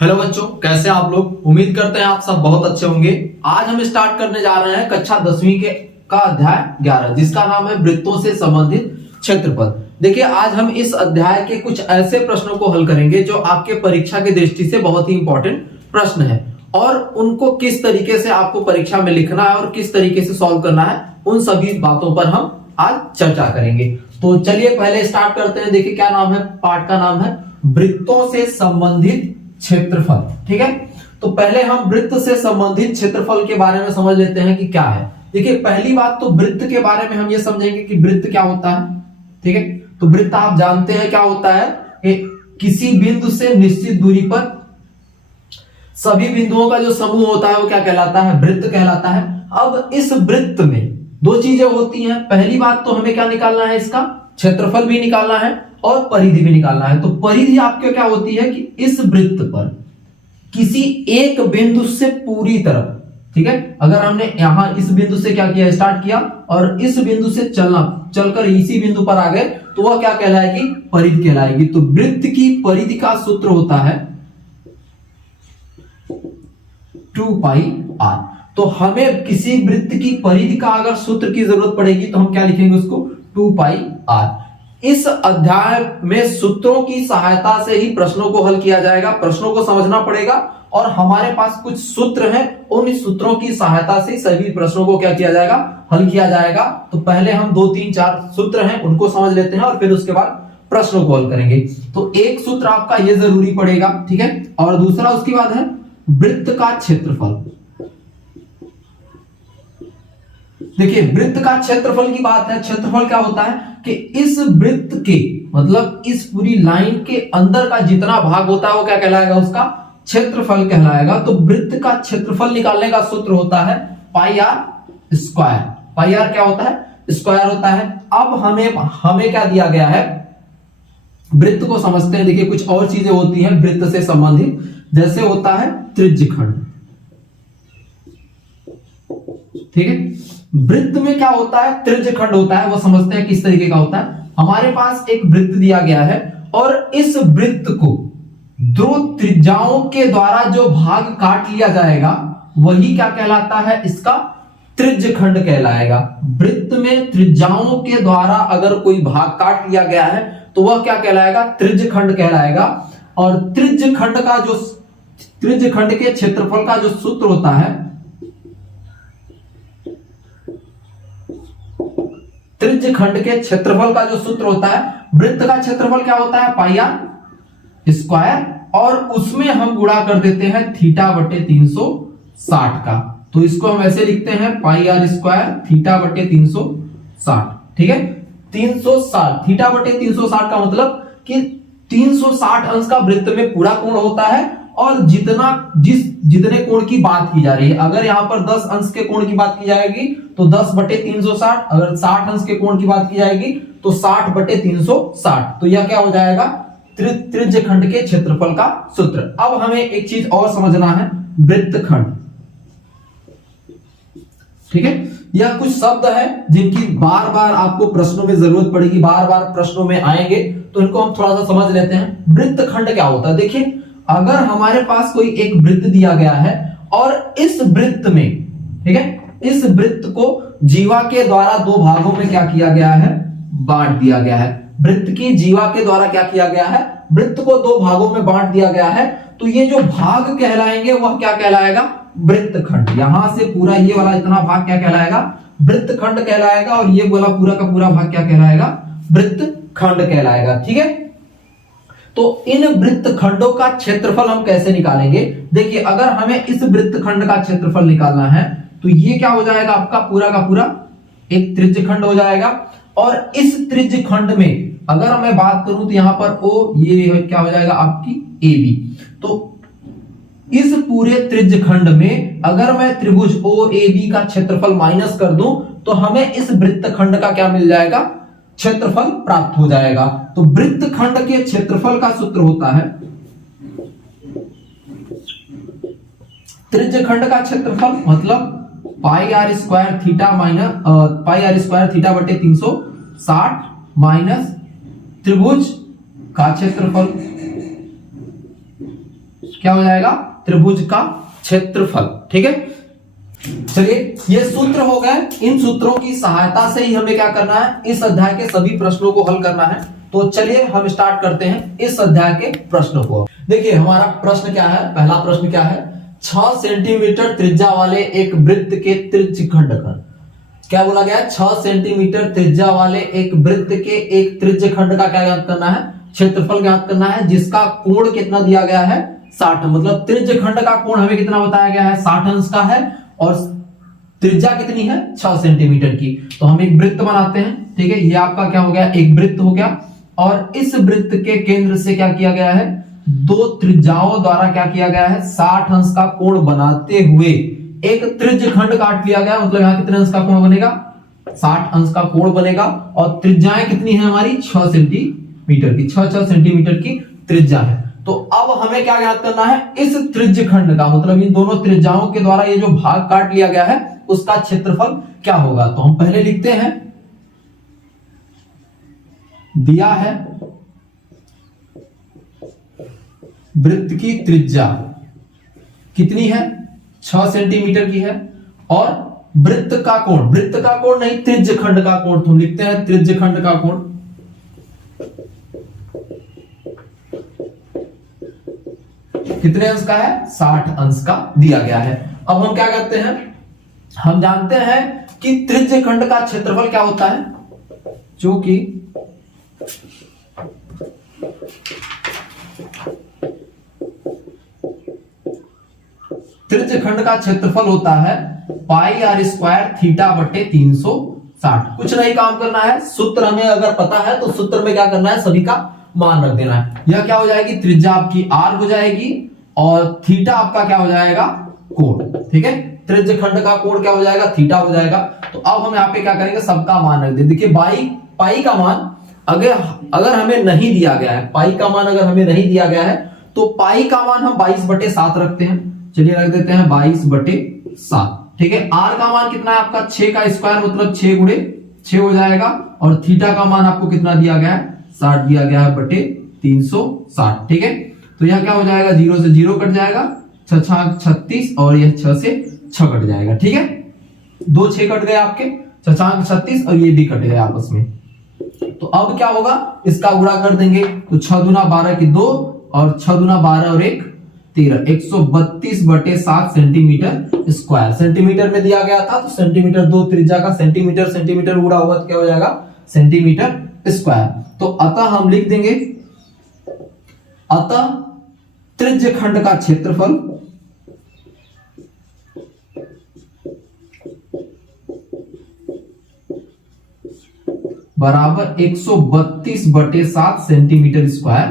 Hello बच्चों, कैसे हैं आप लोग। उम्मीद करते हैं आप सब बहुत अच्छे होंगे। आज हम स्टार्ट करने जा रहे हैं कक्षा 10वीं के का अध्याय 11 जिसका नाम है वृत्तों से संबंधित क्षेत्रफल। देखिए, आज हम इस अध्याय के कुछ ऐसे प्रश्नों को हल करेंगे जो आपके परीक्षा की दृष्टि से बहुत ही इंपॉर्टेंट प्रश्न है और उनको किस तरीके से आपको परीक्षा में लिखना है और किस तरीके से सॉल्व करना है, उन सभी बातों पर हम आज चर्चा करेंगे। तो चलिए पहले स्टार्ट करते हैं। देखिए, क्या नाम है, पाठ का नाम है वृत्तों से संबंधित क्षेत्रफल। ठीक है, तो पहले हम वृत्त से संबंधित क्षेत्रफल के बारे में समझ लेते हैं कि क्या है। देखिए, पहली बात तो वृत्त के बारे में हम ये समझेंगे कि वृत्त क्या होता है। ठीक है, तो वृत्त आप जानते हैं क्या होता है कि किसी बिंदु से निश्चित दूरी पर सभी बिंदुओं का जो समूह होता है वो क्या कहलाता है, वृत्त कहलाता है। अब इस वृत्त में दो चीजें होती हैं। पहली बात तो हमें क्या निकालना है, इसका क्षेत्रफल भी निकालना है और परिधि भी निकालना है। तो परिधि आपके क्या होती है कि इस वृत्त पर किसी एक बिंदु से पूरी तरफ, ठीक है, अगर हमने यहां इस बिंदु से क्या किया, स्टार्ट किया और इस बिंदु से चलकर इसी बिंदु पर आ गए तो वह क्या कहलाएगी, परिधि कहलाएगी। तो वृत्त की परिधि का सूत्र होता है 2πr। तो हमें किसी वृत्त की परिधि का अगर सूत्र की जरूरत पड़ेगी तो हम क्या लिखेंगे उसको, 2πr। इस अध्याय में सूत्रों की सहायता से ही प्रश्नों को हल किया जाएगा। प्रश्नों को समझना पड़ेगा और हमारे पास कुछ सूत्र हैं, उन सूत्रों की सहायता से सभी प्रश्नों को क्या किया जाएगा, हल किया जाएगा। तो पहले हम 2 3 4 सूत्र हैं उनको समझ लेते हैं और फिर उसके बाद प्रश्नों को हल करेंगे। तो एक सूत्र आपका ये जरूरी पड़ेगा, ठीक है, और दूसरा उसके बाद है वृत्त का क्षेत्रफल। देखिए, वृत्त का क्षेत्रफल की बात है। क्षेत्रफल क्या होता है कि इस वृत्त के मतलब इस पूरी लाइन के अंदर का जितना भाग होता है वो क्या कहलाएगा, उसका क्षेत्रफल कहलाएगा। तो वृत्त का क्षेत्रफल निकालने का सूत्र होता है पाई आर स्क्वायर। पाई आर क्या होता है, स्क्वायर होता है। अब हमें क्या दिया गया है, वृत्त को समझते हैं। देखिए, कुछ और चीजें होती हैं वृत्त से संबंधित, जैसे होता है त्रिज्यखंड। ठीक है, वृत्त में क्या होता है, त्रिज्यखंड होता है। वो समझते हैं किस तरीके का होता है। हमारे पास एक वृत्त दिया गया है और इस वृत्त को दो त्रिज्याओं के द्वारा जो भाग काट लिया जाएगा वही क्या कहलाता है, इसका त्रिज्यखंड कहलाएगा। वृत्त में त्रिज्याओं के द्वारा अगर कोई भाग काट लिया गया है तो वह क्या कहलाएगा, त्रिज्यखंड कहलाएगा। और त्रिज्यखंड के क्षेत्रफल का जो सूत्र होता है, त्रिज्यखंड के क्षेत्रफल का जो सूत्र होता है, वृत्त का क्षेत्रफल क्या होता है, पाई आर स्क्वायर, और उसमें हम गुणा कर देते हैं थीटा बटे 360 का। तो इसको हम ऐसे लिखते हैं पाई आर स्क्वायर थीटा बटे 360। ठीक है, 360 थीटा बटे 360 का मतलब कि 360 अंश का वृत्त में पूरा कोण होता है और जितने कोण की बात की जा रही है, अगर यहां पर 10 अंश के कोण की बात की जाएगी तो 10 बटे 360, अगर 60 अंश के कोण की बात की जाएगी तो 60 बटे 360। तो यह क्या हो जाएगा, त्रिज्यखंड के क्षेत्रफल का सूत्र। अब हमें एक चीज और समझना है, वृत्तखंड। ठीक है, यह कुछ शब्द है जिनकी बार बार आपको प्रश्नों में जरूरत पड़ेगी, बार बार प्रश्नों में आएंगे, तो इनको हम थोड़ा सा समझ लेते हैं। वृत्तखंड क्या होता है, देखिए, अगर हमारे पास कोई एक वृत्त दिया गया है और इस वृत्त में, ठीक है, इस वृत्त को जीवा के द्वारा दो भागों में क्या किया गया है, बांट दिया गया है। वृत्त की जीवा के द्वारा क्या किया गया है, वृत्त को दो भागों में बांट दिया गया है। तो ये जो भाग कहलाएंगे वह क्या कहलाएगा, वृत्तखंड। यहां से पूरा ये वाला इतना भाग क्या कहलाएगा, वृत्तखंड कहलाएगा, और ये वाला पूरा का पूरा भाग क्या कहलाएगा, वृत्तखंड कहलाएगा। ठीक है, तो इन वृत्तखंडों का क्षेत्रफल हम कैसे निकालेंगे। देखिए, अगर हमें इस वृत्तखंड का क्षेत्रफल निकालना है तो ये क्या हो जाएगा, आपका पूरा का पूरा एक त्रिज्यखंड हो जाएगा। और इस त्रिज्यखंड में अगर मैं बात करूं तो यहां पर ओ, ये क्या हो जाएगा आपकी AB। तो इस पूरे त्रिज्यखंड में अगर मैं त्रिभुज OAB का क्षेत्रफल माइनस कर दूं तो हमें इस वृत्तखंड का क्या मिल जाएगा, क्षेत्रफल प्राप्त हो जाएगा। तो वृत्तखंड के क्षेत्रफल का सूत्र होता है त्रिज्यखंड का क्षेत्रफल मतलब pi R square theta minus pi R square theta बटे 360 माइनस त्रिभुज का क्षेत्रफल क्या हो जाएगा, त्रिभुज का क्षेत्रफल। ठीक है, चलिए ये सूत्र हो गए। इन सूत्रों की सहायता से ही हमें क्या करना है, इस अध्याय के सभी प्रश्नों को हल करना है। तो चलिए हम स्टार्ट करते हैं इस अध्याय के प्रश्नों को। देखिए हमारा प्रश्न क्या है, पहला प्रश्न क्या है, 6 सेंटीमीटर त्रिज्या वाले एक वृत्त के त्रिज्यखंड का, क्या बोला गया है, 6 सेंटीमीटर त्रिज्या वाले एक वृत्त के एक त्रिज्यखंड का क्या ज्ञात करना है, क्षेत्रफल ज्ञात करना है, जिसका कोण कितना दिया गया है, 60। मतलब त्रिज्यखंड का कोण हमें कितना बताया गया है, 60 अंश का है, और त्रिज्या कितनी है, 6 सेंटीमीटर की। तो हम एक वृत्त बनाते हैं। ठीक है, ये आपका क्या हो गया, एक वृत्त हो गया, और इस वृत्त के केंद्र से क्या किया गया है, दो त्रिज्याओं द्वारा क्या किया गया है, 60 अंश का कोण बनाते हुए एक त्रिज्यखंड काट लिया गया। मतलब यहां कितने अंश का कोण बनेगा, 60 अंश का कोण बनेगा, और त्रिज्याएं कितनी है हमारी, 6 सेंटीमीटर की, 6 सेंटीमीटर की त्रिज्या है। तो अब हमें क्या ज्ञात करना है, इस त्रिज्यखंड का, मतलब इन दोनों त्रिज्याओं के द्वारा ये जो भाग काट लिया गया है उसका क्षेत्रफल क्या होगा। तो हम पहले लिखते हैं, दिया है वृत्त की त्रिज्या कितनी है, 6 सेंटीमीटर की है, और वृत्त का कोण नहीं, त्रिज्यखंड का कोण, तो हम लिखते हैं त्रिज्यखंड का कोण कितने अंश का है, 60 अंश का दिया गया है। अब हम क्या करते हैं, हम जानते हैं कि त्रिज्यखंड का क्षेत्रफल क्या होता है, जो कि त्रिज्यखंड का क्षेत्रफल होता है पाई आर स्क्वायर थीटा बटे 360। कुछ नहीं काम करना है, सूत्र हमें अगर पता है तो सूत्र में क्या करना है, सभी का मान रख देना है। यह क्या हो जाएगी, त्रिज्या आपकी आर हो जाएगी, और थीटा आपका क्या हो जाएगा, कोण। ठीक है, त्रिज्यखंड का कोण क्या हो जाएगा, थीटा हो जाएगा। तो अब हम यहाँ पे क्या करेंगे, सबका मान रख दें। देखिए पाई का मान अगर हमें नहीं दिया गया है, पाई का मान अगर हमें नहीं दिया गया है, तो पाई का मान हम 22/7 रखते हैं। चलिए रख देते हैं 22/7। ठीक है, आर का मान कितना है आपका, 6 का स्क्वायर, मतलब 6 गुणे 6 हो जाएगा, और थीटा का मान आपको कितना दिया गया है, 60 दिया गया है बटे 360। ठीक है, तो यह क्या हो जाएगा, 0 से 0 कट जाएगा, 6 6 36, और यह 6 से 6 कट जाएगा। ठीक है, 2 6 कट गए आपके, 6 6 36, और ये भी कट गए आपस में। तो अब क्या होगा, इसका गुणा कर देंगे, तो 6 दूना 12 की 2, और 6 दूना 12 और 1 13, 132/7 सेंटीमीटर स्क्वायर। सेंटीमीटर में दिया गया था, तो सेंटीमीटर 2 त्रिज्या का, सेंटीमीटर गुणा होगा तो क्या हो जाएगा, सेंटीमीटर स्क्वायर। तो अतः हम लिख देंगे, अतः त्रिज्यखंड का क्षेत्रफल बराबर 132/7 सेंटीमीटर स्क्वायर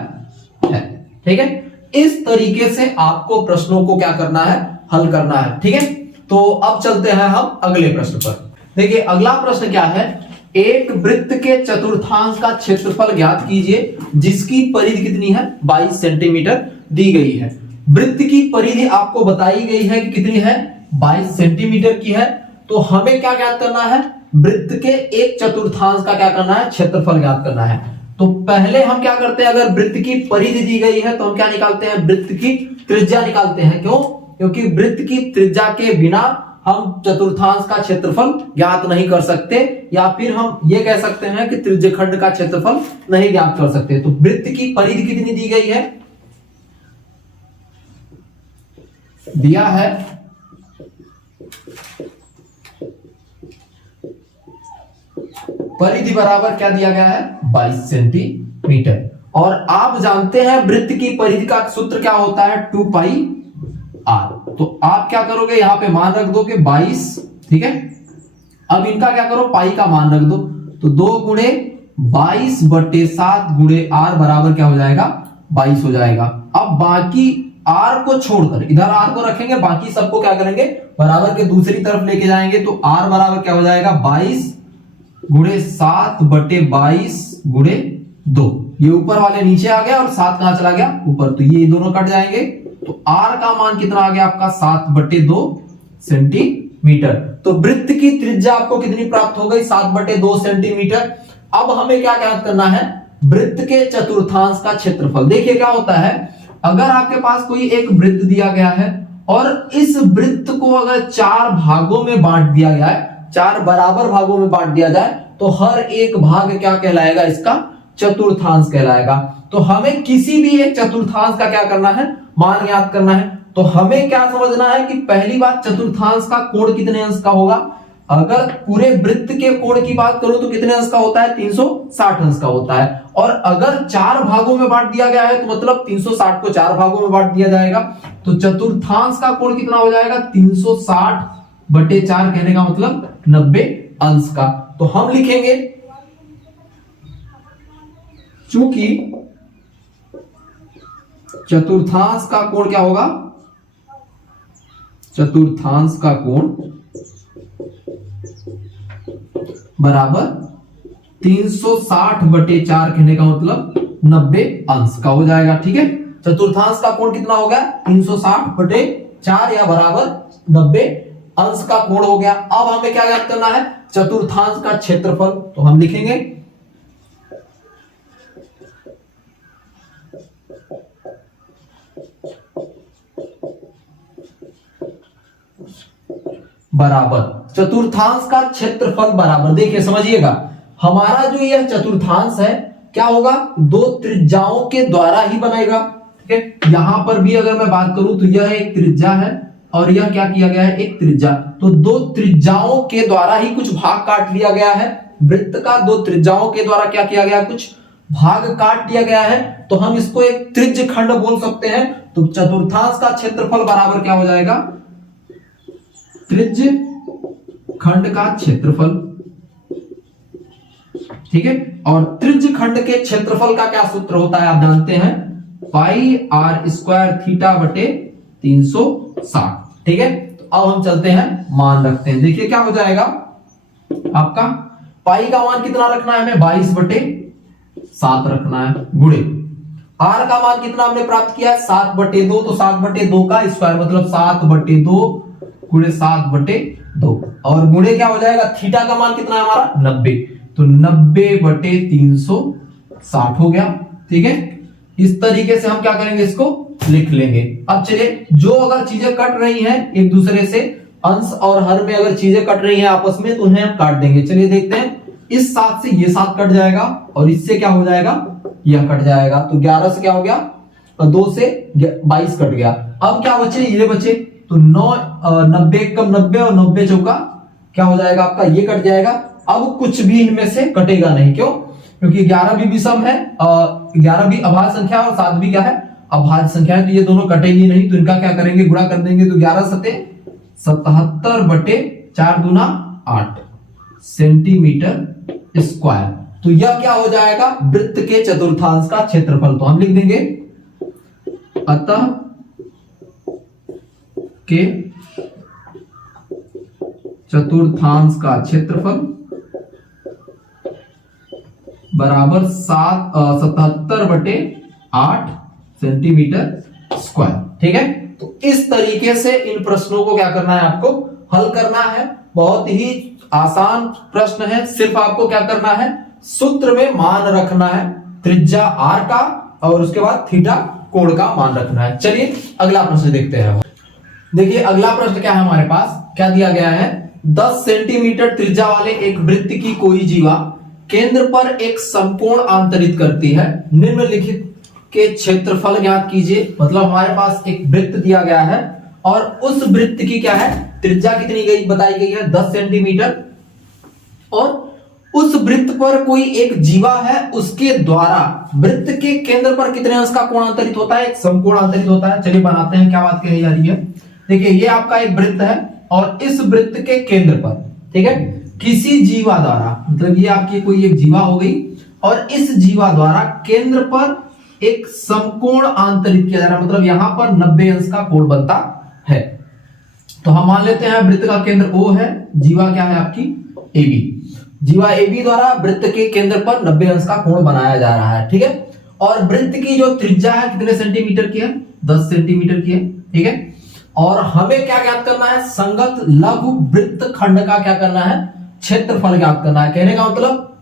है। ठीक है, इस तरीके से आपको प्रश्नों को क्या करना है, हल करना है। ठीक है, तो अब चलते हैं हम अगले प्रश्न पर। देखिए अगला प्रश्न क्या है, एक वृत्त के चतुर्थांश का क्षेत्रफल ज्ञात कीजिए, जिसकी परिधि कितनी है, 22 सेंटीमीटर दी गई है। वृत्त की परिधि आपको बताई गई है कि कितनी है, 22 सेंटीमीटर की है। तो हमें क्या ज्ञात करना है, वृत्त के एक चतुर्थांश का क्या करना है, क्षेत्रफल ज्ञात करना है। तो पहले हम क्या करते हैं, अगर वृत्त की परिधि दी गई है तो हम क्या निकालते हैं, वृत्त की त्रिज्या निकालते हैं। क्यों, क्योंकि वृत्त की त्रिज्या के बिना हम चतुर्थांश का क्षेत्रफल ज्ञात नहीं कर सकते, या फिर हम ये कह सकते हैं कि त्रिज्यखंड का क्षेत्रफल नहीं ज्ञात कर सकते। तो वृत्त की परिधि कितनी दी गई है, दिया है परिधि बराबर क्या दिया गया है, 22 सेंटीमीटर। और आप जानते हैं वृत्त की परिधि का सूत्र क्या होता है, 2πr। तो आप क्या करोगे, यहां पे मान रख दो कि 22। ठीक है, अब इनका क्या करो, पाई का मान रख दो, तो 2 गुणे 22/7 गुणे r बराबर क्या हो जाएगा, 22 हो जाएगा। अब बाकी r को छोड़कर इधर r को रखेंगे, बाकी सबको क्या करेंगे, बराबर के दूसरी तरफ लेके जाएंगे। तो r बराबर क्या हो जाएगा, 22 गुणे 7/22 गुणे 2। ये ऊपर वाले नीचे आ गया, और 7 कहां चला गया, ऊपर, तो ये दोनों कट जाएंगे। तो r का मान कितना आ गया आपका, 7/2 सेंटीमीटर। तो वृत्त की त्रिज्या आपको कितनी प्राप्त हो गई, 7/2 सेंटीमीटर। अब हमें क्या ज्ञात करना है, वृत्त के चतुर्थांश का क्षेत्रफल। देखिए क्या होता है, अगर आपके पास कोई एक वृत्त दिया गया है और इस वृत्त को अगर 4 भागों में बांट दिया गया है, 4 बराबर भागों में बांट दिया जाए, तो हर एक भाग क्या कहलाएगा, इसका चतुर्थांश कहलाएगा। तो हमें किसी भी एक चतुर्थांश का क्या करना है, मान ज्ञात करना है। तो हमें क्या समझना है कि पहली बात, चतुर्थांश का कोण कितने अंश का होगा। अगर पूरे वृत्त के कोण की बात करूं तो कितने अंश का होता है, 360 अंश का होता है। और अगर 4 भागों में बांट दिया गया है तो मतलब 360 को 4 भागों में बांट दिया जाएगा, तो चतुर्थांश का कोण कितना हो जाएगा, 360/4, कहने का मतलब 90 अंश का। तो हम लिखेंगे, चूंकि चतुर्थांश का कोण क्या होगा, चतुर्थांश का कोण बराबर 360/4, कहने का मतलब 90 अंश का हो जाएगा। ठीक है, चतुर्थांश का कोण कितना हो गया, 360/4 या बराबर 90 अंश का कोण हो गया। अब हमें क्या ज्ञात करना है, चतुर्थांश का क्षेत्रफल। तो हम लिखेंगे बराबर चतुर्थांश का क्षेत्रफल बराबर, देखिए समझिएगा, हमारा जो यह चतुर्थांश है क्या होगा, 2 त्रिज्याओं के द्वारा ही बनेगा। ठीक है, यहां पर भी अगर मैं बात करूं तो यह एक त्रिज्या है और यह क्या किया गया है, एक त्रिज्या। तो 2 त्रिज्याओं के द्वारा ही कुछ भाग काट लिया गया है। वृत्त का 2 त्रिज्याओं के द्वारा क्या किया गया, कुछ भाग काट दिया गया है। तो हम इसको एक त्रिज्य खंड बोल सकते हैं। तो चतुर्थांश का क्षेत्रफल बराबर क्या हो जाएगा, त्रिज्य खंड का क्षेत्रफल। ठीक है, और त्रिज्य खंड के क्षेत्रफल का क्या सूत्र होता है, आप जानते हैं, πr² θ/360। ठीक है, तो अब हम चलते हैं, मान रखते हैं। देखिए क्या हो जाएगा आपका, पाई का मान कितना रखना है हमें, 22/7 रखना है, गुणे आर का मान कितना हमने प्राप्त किया है, 7/2। तो 7/2 का स्क्वायर मतलब 7/2 गुणे 7/2, और गुणे क्या हो जाएगा, थीटा का मान कितना है हमारा, 90। तो 90/360 हो गया। ठीक है, इस तरीके से हम क्या करेंगे, इसको लिख लेंगे। अब चलिए, जो अगर चीजें कट रही हैं एक दूसरे से, अंश और हर में अगर चीजें कट रही हैं आपस में, तो उन्हें हम काट देंगे। चलिए देखते हैं, इस 7 से ये 7 कट जाएगा और इससे क्या हो जाएगा, यह कट जाएगा। तो 11 से क्या हो गया, 2 से 22 कट गया। अब क्या बचे, ये बचे। तो 90 कम 90 और 90 चौका क्या हो जाएगा आपका, ये कट जाएगा। अब कुछ भी इनमें से कटेगा नहीं, क्यों, क्योंकि 11 भी विषम है, 11 भी अभाज्य संख्या और 7 भी क्या है, अभाज्य संख्या है। तो ये दोनों कटेगी नहीं, तो इनका क्या करेंगे, गुणा कर देंगे। तो 11 सते 77/4×8 सेंटीमीटर स्क्वायर। तो यह क्या हो जाएगा, वृत्त के चतुर्थांश का क्षेत्रफल। तो हम लिख देंगे, अतः के चतुर्थांश का क्षेत्रफल बराबर 77/8 सेंटीमीटर स्क्वायर। ठीक है, तो इस तरीके से इन प्रश्नों को क्या करना है, आपको हल करना है। बहुत ही आसान प्रश्न है, सिर्फ आपको क्या करना है, सूत्र में मान रखना है, त्रिज्या r का, और उसके बाद थीटा कोण का मान रखना है। चलिए अगला प्रश्न देखते हैं। देखिए अगला प्रश्न क्या है हमारे पास, क्या दिया गया है, 10 सेंटीमीटर त्रिज्या वाले एक वृत्त की कोई जीवा केंद्र पर एक समकोण आंतरित करती है, निम्नलिखित के क्षेत्रफल ज्ञात कीजिए। मतलब हमारे पास एक वृत्त दिया गया है और उस वृत्त की क्या है, त्रिज्या कितनी गई बताई गई है, 10 सेंटीमीटर, और उस वृत्त पर कोई एक जीवा है, उसके द्वारा वृत्त के केंद्र पर कितने अंश का कोण आंतरित होता है, एक समकोण आंतरित होता है। चलिए बनाते हैं, क्या बात कही जा रही है। देखिए ये आपका एक वृत्त है और इस वृत्त के केंद्र पर, ठीक है, किसी जीवा द्वारा, मतलब ये आपकी कोई एक जीवा हो गई, और इस जीवा द्वारा केंद्र पर एक समकोण आंतरित किया जा रहा है, मतलब यहां पर 90 अंश का कोण बनता है। तो हम मान लेते हैं वृत्त का केंद्र O है, जीवा क्या है आपकी AB, जीवा AB द्वारा वृत्त के केंद्र पर 90 अंश का कोण बनाया जा रहा है। ठीक है, और वृत्त की जो त्रिज्या है कितने सेंटीमीटर की है, 10 सेंटीमीटर की है। ठीक है, और हमें क्या ज्ञात करना है, संगत लघु वृत्त खंड का क्या करना है, क्षेत्रफल ज्ञात करना है। कहने का मतलब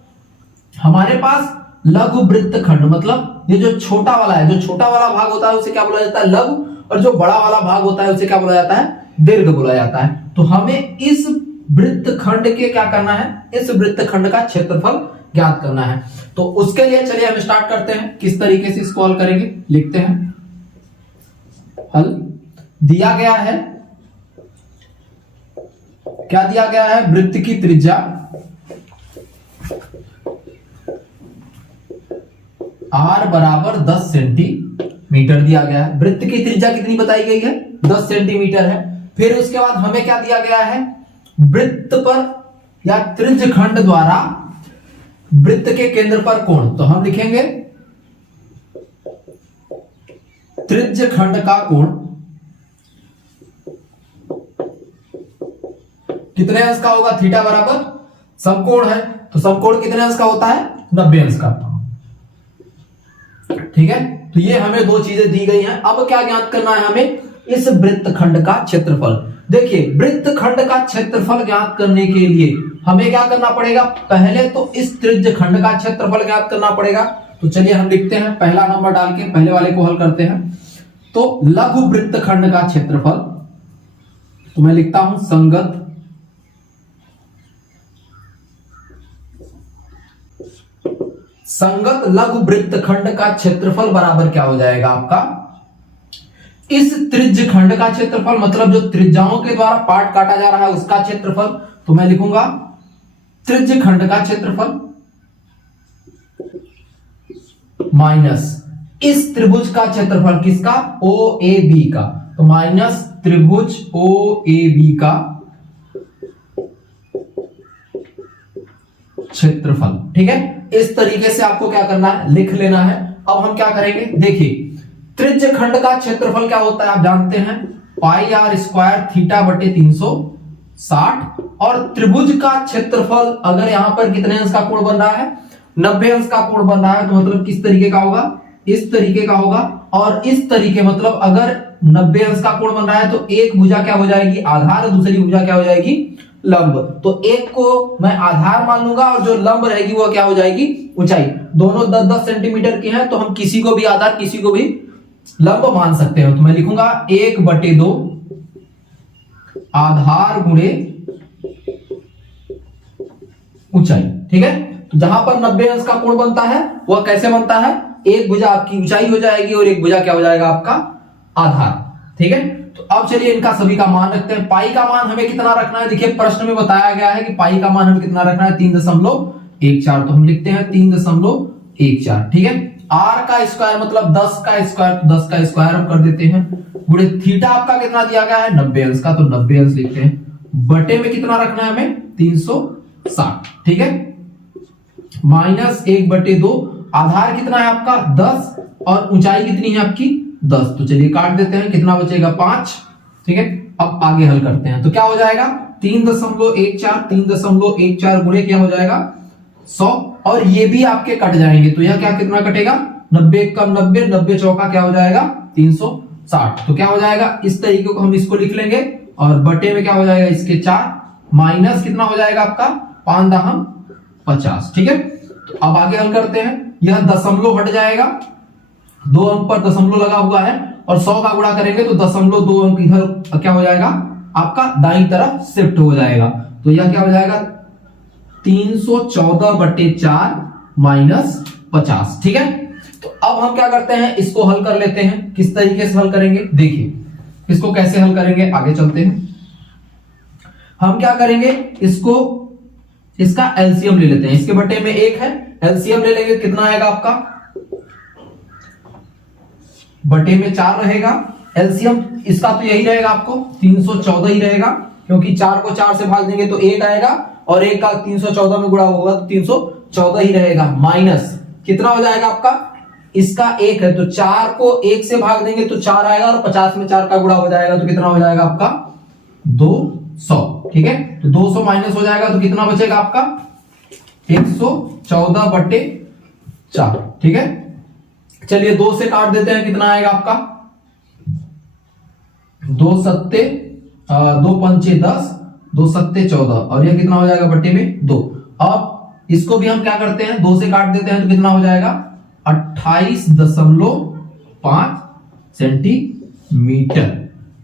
हमारे पास लघु वृत्त खंड मतलब ये जो छोटा वाला है, जो छोटा वाला भाग होता है उसे क्या बोला जाता है? लघु, और जो बड़ा वाला भाग होता है उसे क्या बोला जाता है? दीर्घ बोला जाता है। तो हमें इस वृत्त खंड के क्या करना है? इस वृत्त खंड का क्षेत्रफल ज्ञात करना है। तो उसके लिए चलिए हम स्टार्ट करते हैं, किस तरीके से इसको हल करेंगे। लिखते हैं हल। दिया गया है, क्या दिया गया है? वृत्त की त्रिज्या r बराबर 10 सेंटीमीटर दिया गया है। वृत्त की त्रिज्या कितनी बताई गई है? 10 सेंटीमीटर है। फिर उसके बाद हमें क्या दिया गया है? वृत्त पर या त्रिज्य खंड द्वारा वृत्त के केंद्र पर कोण। तो हम लिखेंगे त्रिज्य खंड का कोण कितने अंश का होगा? थीटा बराबर समकोण है, तो समकोण कितने अंश का होता है? 90 अंश का। ठीक है, तो ये हमें दो चीजें दी गई हैं। अब क्या ज्ञात करना है हमें? इस वृत्त खंड का क्षेत्रफल। देखिए, वृत्त खंड का क्षेत्रफल ज्ञात करने के लिए हमें क्या करना पड़ेगा? पहले तो इस त्रिज्य खंड का क्षेत्रफल ज्ञात करना पड़ेगा। तो चलिए हम लिखते हैं, पहला नंबर डाल के पहले वाले को हल करते हैं। तो लघु वृत्त खंड का क्षेत्रफल, तो मैं लिखता हूं संगत लघु वृत्त खंड का क्षेत्रफल बराबर क्या हो जाएगा आपका? इस त्रिज्य खंड का क्षेत्रफल, मतलब जो त्रिज्याओं के द्वारा पार्ट काटा जा रहा है उसका क्षेत्रफल। तो मैं लिखूंगा त्रिज्य खंड का क्षेत्रफल माइनस इस त्रिभुज का क्षेत्रफल, किसका? ओ ए बी का। तो माइनस त्रिभुज ओ ए बी का क्षेत्रफल। ठीक है, इस तरीके से आपको क्या करना है? लिख लेना है। अब हम क्या करेंगे? देखिए, त्रिज्य खंड का क्षेत्रफल क्या होता है आप जानते हैं? पाई आर स्क्वायर थीटा बटे 360। और त्रिभुज का क्षेत्रफल अगर यहां पर कितने अंश का कोण बन रहा है? 90 अंश का कोण बन रहा है। तो मतलब किस तरीके का होगा? इस तरीके का होगा। और इस तरीके, मतलब अगर 90 अंश का कोण बन रहा है तो एक भुजा क्या हो जाएगी? आधार, और दूसरी भुजा क्या हो जाएगी? लंब। तो एक को मैं आधार मान लूंगा और जो लंब रहेगी वो क्या हो जाएगी? ऊंचाई। दोनों 10-10 सेंटीमीटर की हैं, तो हम किसी को भी आधार किसी को भी लंब मान सकते हैं। तो मैं लिखूंगा 1/2 आधार गुणे ऊंचाई। ठीक है, तो जहां पर 90 अंश का कोण बनता है वह कैसे बनता है? एक भुजा आपकी ऊंचाई हो जाएगी और एक भुजा क्या हो जाएगा? आपका आधार। ठीक है, तो अब चलिए इनका सभी का मान रखते हैं। पाई का मान हमें कितना रखना है? देखिए, प्रश्न में बताया गया है कि पाई का मान हमें कितना रखना है? 3.14। तो हम लिखते हैं 3.14। ठीक है, आर का स्क्वायर मतलब 10 का स्क्वायर, तो 10 का स्क्वायर हम कर देते हैं, गुणे थीटा आपका कितना दिया गया है? 90 अंश का, तो 90 अंश लिखते हैं। बटे में कितना रखना है हमें? 360। ठीक है, माइनस 1/2। आधार कितना है आपका? 10, और ऊंचाई कितनी है आपकी? 10। तो चलिए काट देते हैं, कितना बचेगा? 5। ठीक है, अब आगे हल करते हैं। तो क्या हो जाएगा? 3.14 गुणे क्या हो जाएगा? 100। और ये भी आपके कट जाएंगे, तो यह क्या कितना कटेगा? 90 कम 90, 90 चौका क्या हो जाएगा? 360। तो क्या हो जाएगा? इस तरीके को हम इसको लिख लेंगे, और बटे में क्या हो जाएगा? इसके 4, माइनस कितना हो जाएगा आपका? 5×50। ठीक है, तो अब आगे हल करते हैं। यह दशमलव हट जाएगा, 2 अंक पर दशमलव लगा हुआ है, और 100 का गुणा करेंगे तो 0.2 अंक इधर क्या हो जाएगा? आपका दाईं तरफ शिफ्ट हो जाएगा। तो यह क्या हो जाएगा? 314/4 माइनस 50। ठीक है, तो अब हम क्या करते हैं? इसको हल कर लेते हैं। किस तरीके से हल करेंगे? देखिए, इसको कैसे हल करेंगे, आगे चलते हैं। हम क्या करेंगे? इसका एलसीएम ले लेते हैं। इसके बटे में 1 है, एलसीएम ले लेंगे, कितना आएगा आपका? बटे में 4 रहेगा। एलसीएम इसका तो यही रहेगा, आपको 314 ही रहेगा, क्योंकि 4 को 4 से भाग देंगे तो 1 आएगा, और 1 का 314 में गुणा होगा तो 314 ही रहेगा। माइनस कितना हो जाएगा आपका? इसका 1 है, तो 4 को 1 से भाग देंगे तो 4 आएगा, और 50 में 4 का गुणा हो जाएगा तो कितना हो जाएगा आपका? 200। ठीक है, तो 200 माइनस हो जाएगा तो कितना बचेगा आपका? 114/4। ठीक है, चलिए 2 से काट देते हैं, कितना आएगा आपका? 2 सत्ते 2 पंचे 10, 2 सत्ते 14, और यह कितना हो जाएगा? बट्टे में 2। अब इसको भी हम क्या करते हैं, 2 से काट देते हैं तो कितना हो जाएगा 28.5 सेंटीमीटर।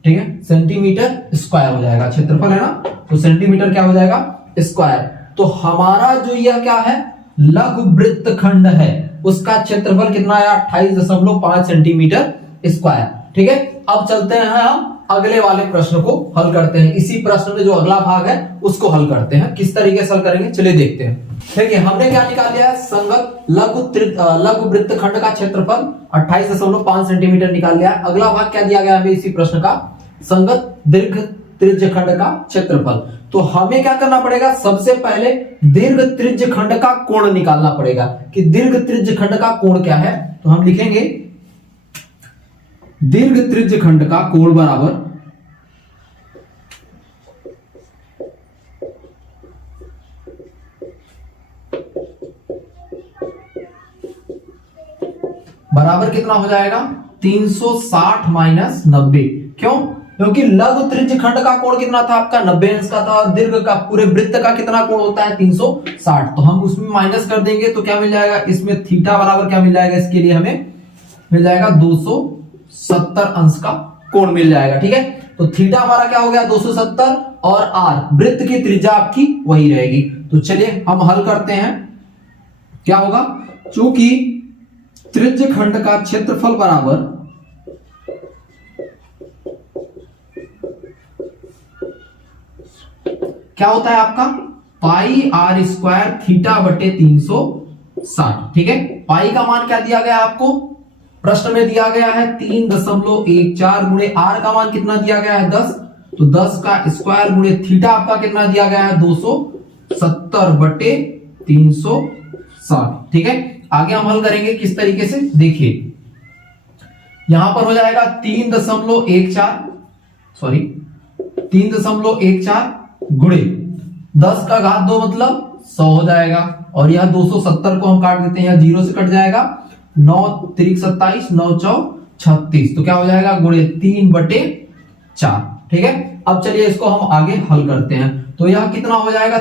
ठीक है, सेंटीमीटर स्क्वायर हो जाएगा, क्षेत्रफल है ना, तो सेंटीमीटर क्या हो जाएगा स्क्वायर। तो हमारा जो यह क्या है लघु वृत्तखंड है उसका क्षेत्रफल कितना है 28.5 सेंटीमीटर स्क्वायर। ठीक है, अब चलते हैं हम अगले वाले प्रश्न को हल करते हैं। इसी प्रश्न में जो अगला भाग है उसको हल करते हैं। किस तरीके से हल करेंगे चलिए देखते हैं। देखिए हमने क्या निकाल लिया है, संगत लघु वृत्तखंड का क्षेत्रफल 28.5 सेंटीमीटर निकाल लिया। अगला भाग क्या दिया गया हमें इसी प्रश्न का, संगत दीर्घ त्रिज्यखंड का क्षेत्रफल। तो हमें क्या करना पड़ेगा, सबसे पहले दीर्घ त्रिज्यखंड का कोण निकालना पड़ेगा कि दीर्घ त्रिज्यखंड का कोण क्या है। तो हम लिखेंगे दीर्घ त्रिज्यखंड का कोण बराबर कितना हो जाएगा 360 माइनस 90। क्यों, क्योंकि लघु त्रिज्यखंड का कोण कितना था आपका 90 अंश का था, और दीर्घ का पूरे वृत्त का कितना कोण होता है 360। तो हम उसमें माइनस कर देंगे तो क्या मिल जाएगा, इसमें थीटा बराबर क्या मिल जाएगा, इसके लिए हमें मिल जाएगा 270 अंश का कोण मिल जाएगा। ठीक है, तो थीटा हमारा क्या हो गया 270 और आर वृत्त की त्रिज्या आपकी वही रहेगी। तो चलिए हम हल करते हैं, क्या होगा, चूंकि त्रिज्यखंड का क्षेत्रफल बराबर क्या होता है आपका पाई आर स्क्वायर थीटा बटे 360। ठीक है, पाई का मान क्या दिया गया आपको, प्रश्न में दिया गया है 3.14 गुणे आर का मान कितना दिया गया है 10, तो 10 का स्क्वायर गुणे थीटा आपका कितना दिया गया है 270 बटे 360। ठीक है, आगे हम हल करेंगे किस तरीके से, देखिए यहां पर हो जाएगा 3.14 गुणे 10 का घात 2 मतलब 100 हो जाएगा, और यह 270 को हम काट देते हैं, 0 से कट जाएगा, 9 3 27 9 4 36, तो क्या हो जाएगा गुणे 3/4। ठीक है, अब चलिए इसको हम आगे हल करते हैं। तो यह कितना हो जाएगा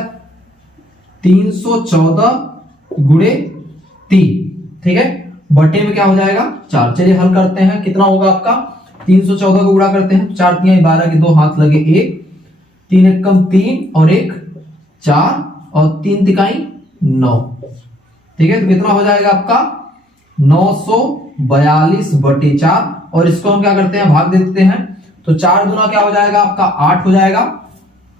314 गुणे 3। ठीक है, बटे में क्या हो जाएगा 4। चलिए हल करते हैं, कितना होगा आपका 314 को गुणा करते हैं, 4 3 12 के 2 हाथ लगे 1, 3 1 कम 3 और 1 4 और 3 तिकाई 9। ठीक है, तो कितना हो जाएगा आपका 942 बटे 4, और इसको हम क्या करते हैं भाग दे देते हैं, तो 4 दूना क्या हो जाएगा आपका 8 हो जाएगा,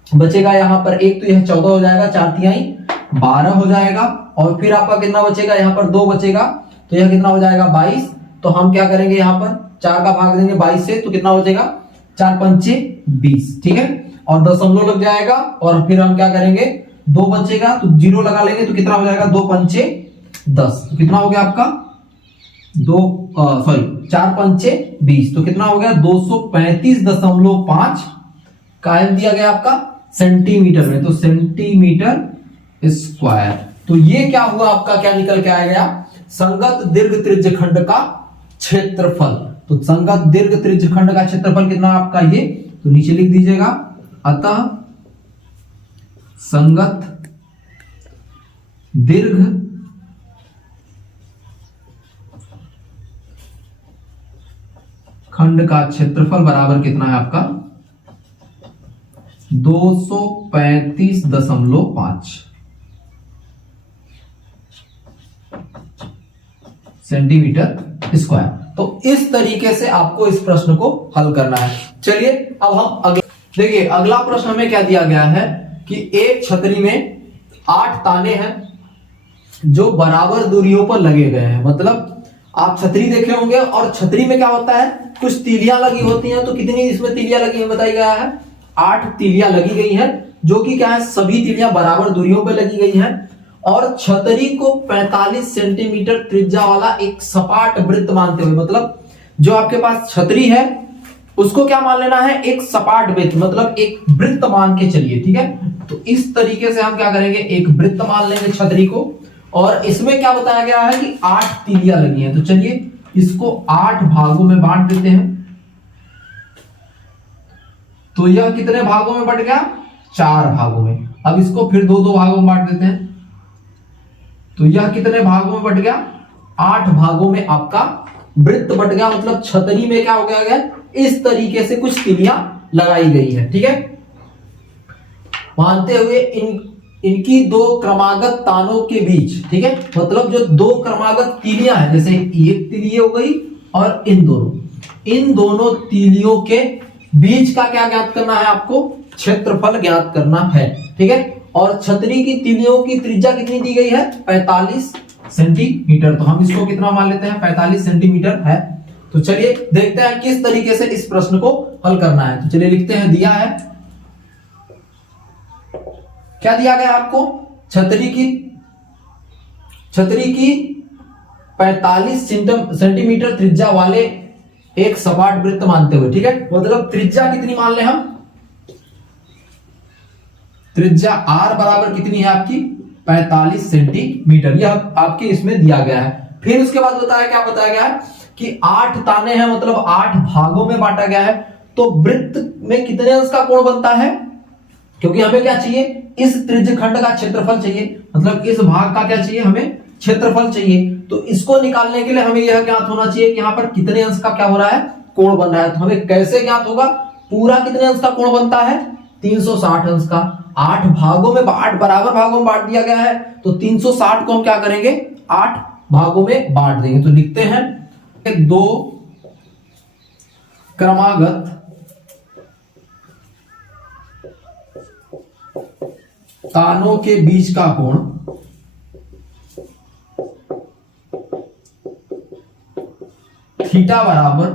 बचेगा यहाँ पर 1, तो यह 14 हो जाएगा, 4 तिहाई 12 हो जाएगा, और फिर आपका कितना बचेगा यहाँ पर 2 बचेगा, तो यह कितना हो जाएगा 22। तो हम क्या करेंगे यहाँ पर 4 का भाग देंगे 22 से, तो कितना बचेगा 4 पंचे 20। ठीक है, और दशमलव लग जाएगा, और फिर हम क्या करेंगे 2 बचेगा तो 0 लगा लेंगे, तो कितना हो जाएगा 2 पंचे 10, तो कितना हो गया आपका 4 पंचे 20, तो कितना हो गया 235.5 कायम दिया गया आपका सेंटीमीटर में, तो सेंटीमीटर स्क्वायर। तो ये क्या हुआ आपका, क्या निकल के आ गया संगत दीर्घ त्रिज्यखंड का क्षेत्रफल। तो संगत दीर्घ त्रिज्यखंड का क्षेत्रफल कितना आपका ये, तो नीचे लिख दीजिएगा, अतः संगत दीर्घ खंड का क्षेत्रफल बराबर कितना है आपका 235.5 सेंटीमीटर स्क्वायर। तो इस तरीके से आपको इस प्रश्न को हल करना है। चलिए अब हम देखिए अगला प्रश्न हमें क्या दिया गया है कि एक छतरी में 8 ताने हैं जो बराबर दूरियों पर लगे गए हैं। मतलब आप छतरी देखे होंगे, और छतरी में क्या होता है कुछ तीलियां लगी होती हैं, तो कितनी इसमें तीलियां लगी है बताई गया है 8 तीलियां लगी गई हैं, जो कि क्या है सभी तीलियां बराबर दूरियों पर लगी गई हैं, और छतरी को 45 सेंटीमीटर त्रिज्या वाला एक सपाट वृत्त मानते हुए, मतलब जो आपके पास छतरी है उसको क्या मान लेना है एक सपाट वृत्त, मतलब एक वृत्त मान के चलिए। ठीक है, तो इस तरीके से हम क्या करेंगे एक वृत्त मान लेंगे छतरी को, और इसमें क्या बताया गया है कि 8 तीलियां लगी हैं। तो चलिए इसको 8 भागों में बांट देते हैं, तो यह कितने भागों में बट गया 4 भागों में। अब इसको फिर 2-2 भागों में बांट देते हैं, तो यह कितने भागों में बट गया? 8 भागों में आपका वृत्त बट गया। मतलब छतरी में क्या हो गया? इस तरीके से कुछ तीलियां लगाई गई है। ठीक है, मानते हुए इनकी दो क्रमागत तानों के बीच, ठीक है, मतलब जो दो क्रमागत तीलियां हैं, जैसे एक तीली हो गई और इन दोनों तीलियों के बीच का क्या ज्ञात करना है आपको? क्षेत्रफल ज्ञात करना है। ठीक है, और छतरी की तीलियों की त्रिज्या कितनी दी गई है? 45 सेंटीमीटर। तो हम इसको कितना मान लेते हैं? 45 सेंटीमीटर है। तो चलिए देखते हैं किस तरीके से इस प्रश्न को हल करना है। तो चलिए लिखते हैं, दिया है, क्या दिया गया आपको? छतरी की 45 सेंटीमीटर त्रिज्या वाले एक सपाट वृत्त मानते हुए, ठीक है, मतलब त्रिज्या कितनी मान ले हम? त्रिज्या r बराबर कितनी है आपकी? 45 सेंटीमीटर। यह आपके इसमें दिया गया है। फिर उसके बाद बताया, क्या बताया गया है कि 8 ताने हैं, मतलब 8 भागों में बांटा गया है। तो वृत्त में कितने अंश का कोण बनता है? क्योंकि हमें क्या चाहिए? इस त्रिज्य खंड का क्षेत्रफल चाहिए, मतलब इस भाग का क्या चाहिए? हमें क्षेत्रफल चाहिए। तो इसको निकालने के लिए हमें यह ज्ञात होना चाहिए कि यहां पर कितने अंश का क्या हो रहा है? कोण बन रहा है। तो हमें कैसे ज्ञात होगा? पूरा कितने अंश का कोण बनता है? 360 अंश का। 8 भागों में, 8 बराबर भागों में बांट दिया गया है, तो 360 को हम क्या करेंगे? 8 भागों में बांट देंगे। तो लिखते हैं, दो क्रमागत तानों के बीच का कोण थीटा बराबर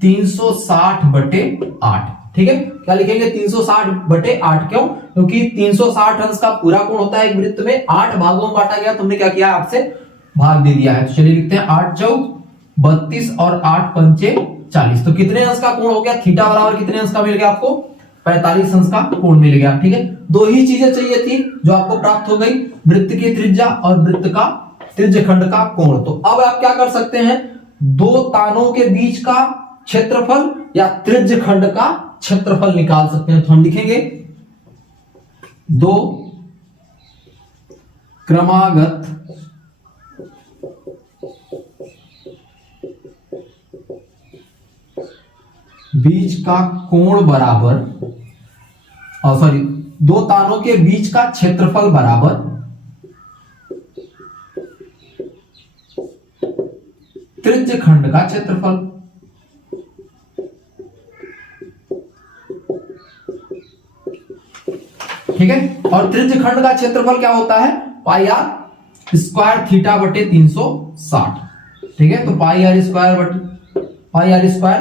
360/8। ठीक है, क्या लिखेंगे? 360/8। क्यों? क्योंकि 360 अंश का पूरा कोण होता है एक वृत्त में। 8 भागों में बांटा गया, तुमने क्या किया? आपसे भाग दे दिया है। तो चलिए लिखते हैं, 8 चौक 32 और 8 पंचे 40। तो कितने अंश का कोण हो गया? थीटा बराबर कितने अंश का मिल गया आपको? 45 अंश का कोण मिल गया। ठीक है, दो ही चीजें चाहिए थी जो आपको प्राप्त हो गई, वृत्त की त्रिज्या और वृत्त का त्रिज्यखंड का कोण। तो अब आप क्या कर सकते हैं? दो तानों के बीच का क्षेत्रफल या त्रिज्यखंड का क्षेत्रफल निकाल सकते हैं। तो हम लिखेंगे, दो क्रमागत बीच का कोण बराबर, दो तानों के बीच का क्षेत्रफल बराबर त्रिज्यखंड का क्षेत्रफल। ठीक है, और त्रिज्यखंड का क्षेत्रफल क्या होता है? पाई आर स्क्वायर थीटा बटे 360। ठीक है, तो पाई आर स्क्वायर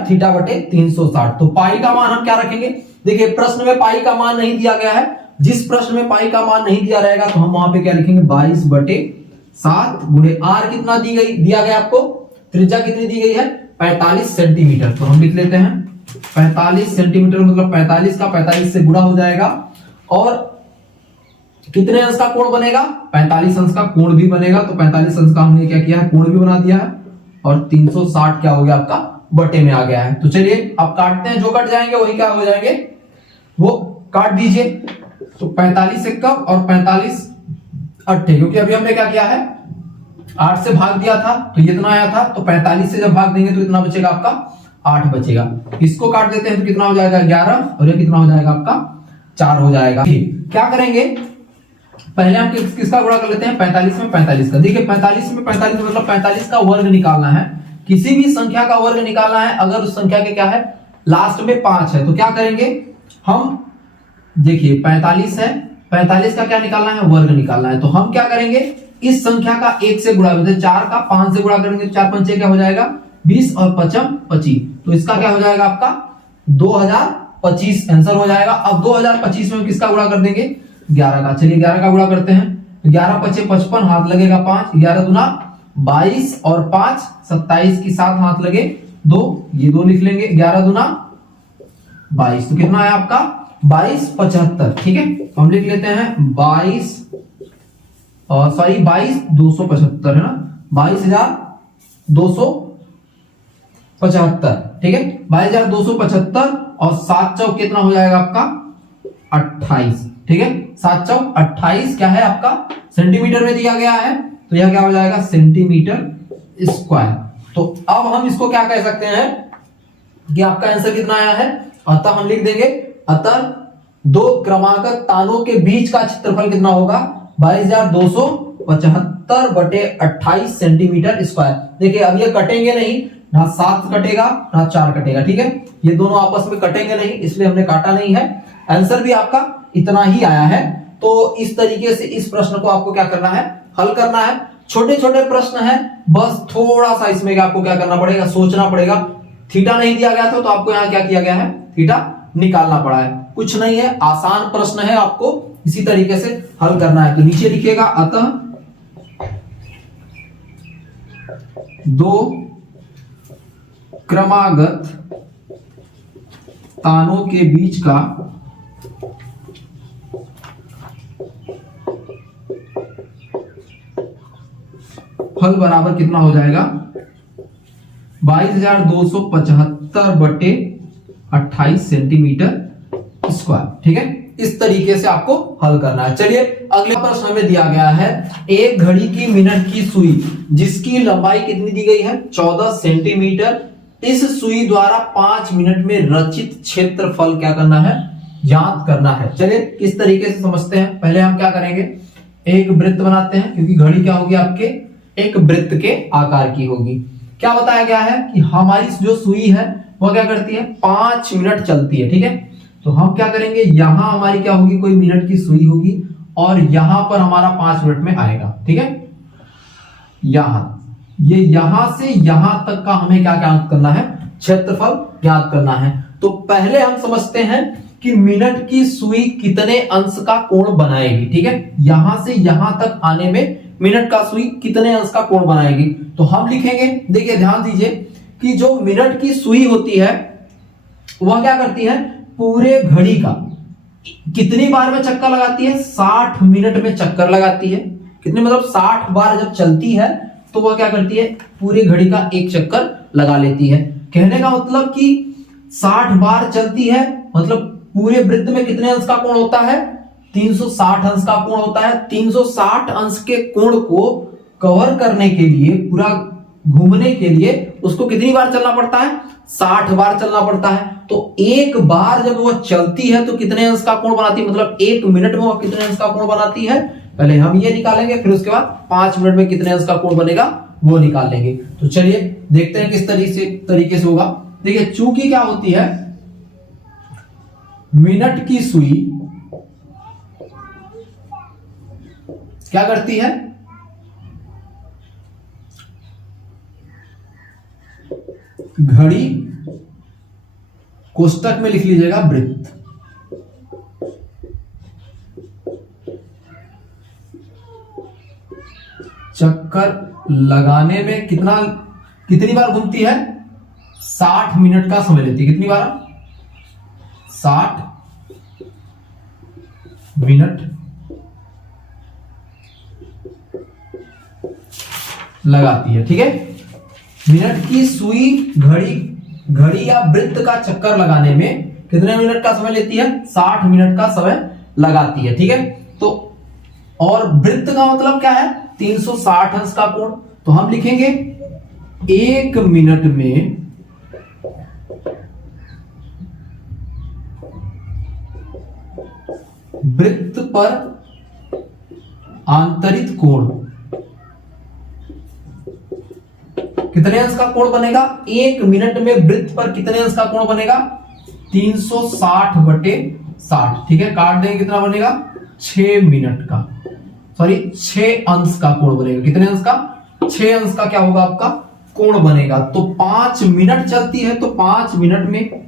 थीटा बटे 360। तो पाई का मान हम क्या रखेंगे? देखिए, प्रश्न में पाई का मान नहीं दिया गया है। जिस प्रश्न में पाई का मान नहीं दिया रहेगा तो हम वहां पे क्या लिखेंगे? 22/7 गुणे आर कितना दिया गया आपको? त्रिज्या कितनी दी गई है? 45 सेंटीमीटर। तो हम लिख लेते हैं 45 सेंटीमीटर, मतलब 45 का 45 से गुणा हो जाएगा और कितने अंश का कोण बनेगा? 45 अंश का कोण भी बनेगा। तो 45 अंश का हमने क्या किया है? कोण भी बना दिया है और 360 क्या हो गया आपका? बटे में आ गया है। तो चलिए अब काटते हैं, जो कट जाएंगे वही क्या हो जाएंगे? वो काट दीजिए। तो 45 एक कम और 45 अट्ठे, क्योंकि अभी हमने क्या किया है? 8 से भाग दिया था तो ये इतना आया था, तो 45 से जब भाग देंगे तो इतना बचेगा आपका? 8 बचेगा। इसको काट देते हैं तो कितना हो जाएगा? 11, और ये कितना हो जाएगा आपका? 4 हो जाएगा। क्या करेंगे? पहले हम किसका गुणा कर लेते हैं? 45 में 45 का। देखिए 45 में 45 मतलब 45 का वर्ग निकालना है। किसी भी संख्या का वर्ग निकालना है, अगर उस संख्या के क्या है? लास्ट में 5 है, तो क्या करेंगे हम? देखिए 45 है, 45 का क्या निकालना है? वर्ग निकालना है। तो हम क्या करेंगे? इस संख्या का 1 से गुणा, 4 का 5 से गुणा करेंगे तो 4 पंचे क्या हो जाएगा? 20 और 5 25। तो इसका क्या हो जाएगा आपका? 2025 आंसर हो जाएगा। अब 2025 में किसका गुणा कर देंगे? 11 का। चलिए 11 का गुणा करते हैं। 11 पचे 55, हाथ लगेगा 5, 11 दूना 22 और 5 27 की 7 हाथ लगे 2, ये 2 लिख लेंगे। 11 दूना 22, तो कितना है आपका? 2275। ठीक है, तो हम लिख लेते हैं 22 275 है ना, 22,275। ठीक है, 22,275 और 7 चौक कितना हो जाएगा आपका? 28। ठीक है, 7 चौक 28 क्या है आपका? सेंटीमीटर में दिया गया है। तो तो यह क्या हो जाएगा सेंटीमीटर स्क्वायर। तो अब हम इसको क्या कह सकते हैं कि आपका आंसर कितना आया है। अतः हम लिख देंगे अतः दो क्रमागत तानों के बीच का क्षेत्रफल कितना होगा 22,275 बटे 28 सेंटीमीटर स्क्वायर। देखिए अब ये कटेंगे नहीं, ना 7 कटेगा ना 4 कटेगा, ठीक है, ये दोनों आपस में कटेंगे नहीं, इसलिए हमने काटा नहीं है। आंसर भी आपका इतना ही आया है। तो इस तरीके से इस प्रश्न को आपको क्या करना है, हल करना है। छोटे छोटे प्रश्न है, बस थोड़ा सा इसमें आपको क्या करना पड़ेगा, सोचना पड़ेगा। थीटा नहीं दिया गया था तो आपको यहां क्या किया गया है, थीटा निकालना पड़ा है। कुछ नहीं है, आसान प्रश्न है, आपको इसी तरीके से हल करना है। तो नीचे लिखिएगा अतः दो क्रमागत तानों के बीच का फल बराबर कितना हो जाएगा 22,275 बटे 28 सेंटीमीटर स्क्वायर, ठीक है। इस तरीके से आपको हल करना है। चलिए अगले प्रश्न हमें दिया गया है, एक घड़ी की मिनट की सुई जिसकी लंबाई कितनी दी गई है 14 सेंटीमीटर, इस सुई द्वारा 5 मिनट में रचित क्षेत्रफल क्या करना है, ज्ञात करना है। चलिए किस तरीके से समझते हैं। पहले हम क्या करेंगे, एक वृत्त बनाते हैं, क्योंकि घड़ी क्या होगी आपके एक वृत्त के आकार की होगी। क्या बताया गया है कि हमारी जो सुई है वो क्या करती है 5 मिनट चलती है, ठीक है। तो हम क्या करेंगे, यहां हमारी क्या होगी, कोई मिनट की सुई होगी और यहां पर हमारा 5 मिनट में आएगा, ठीक है। यहां से यहां तक का हमें क्या ज्ञात करना है, क्षेत्रफल ज्ञात करना है। तो पहले हम समझते हैं कि मिनट की सुई कितने अंश का कोण बनाएगी, ठीक है। यहां से यहां तक आने में मिनट का सुई कितने अंश का कोण बनाएगी। तो हम लिखेंगे, देखिए ध्यान दीजिए कि जो मिनट की सुई होती है वह क्या करती है, पूरे घड़ी का कितनी बार में चक्कर लगाती है, 60 मिनट में चक्कर लगाती है। कितने मतलब 60 बार जब चलती है तो वह क्या करती है, पूरे घड़ी का एक चक्कर लगा लेती है। कहने का मतलब कि 60 बार चलती है, मतलब पूरे वृत्त में कितने अंश का कोण होता है, 360 अंश का कोण होता है। 360 अंश के कोण को कवर करने के लिए, पूरा घूमने के लिए उसको कितनी बार चलना पड़ता है, 60 बार चलना पड़ता है। तो एक बार जब वह चलती है तो कितने अंश का कोण बनाती है, मतलब 1 मिनट में वह कितने अंश का कोण बनाती है, पहले हम ये निकालेंगे, फिर उसके बाद 5 मिनट में कितने अंश का कोण बनेगा वो निकाल लेंगे। तो चलिए देखते हैं किस तरीके से होगा। देखिए चूंकि क्या होती है, मिनट की सुई क्या करती है, घड़ी कोष्टक में लिख लीजिएगा वृत्त, चक्कर लगाने में कितनी बार घूमती है, 60 मिनट का समय लेती है। कितनी बार, 60 मिनट लगाती है, ठीक है। मिनट की सुई घड़ी या वृत्त का चक्कर लगाने में कितने मिनट का समय लेती है, 60 मिनट का समय लगाती है, ठीक है। तो और वृत्त का मतलब क्या है, 360 अंश का कोण। तो हम लिखेंगे 1 मिनट में वृत्त पर आंतरित कोण कितने अंश का कोण बनेगा, 1 मिनट में वृत्त पर कितने अंश का कोण बनेगा, 360 बटे 60, ठीक है। काट देंगे, कितना बनेगा 6 मिनट का, सॉरी 6 अंश का कोण बनेगा। कितने अंश का, 6 अंश का क्या होगा आपका कोण बनेगा। तो 5 मिनट चलती है, तो 5 मिनट में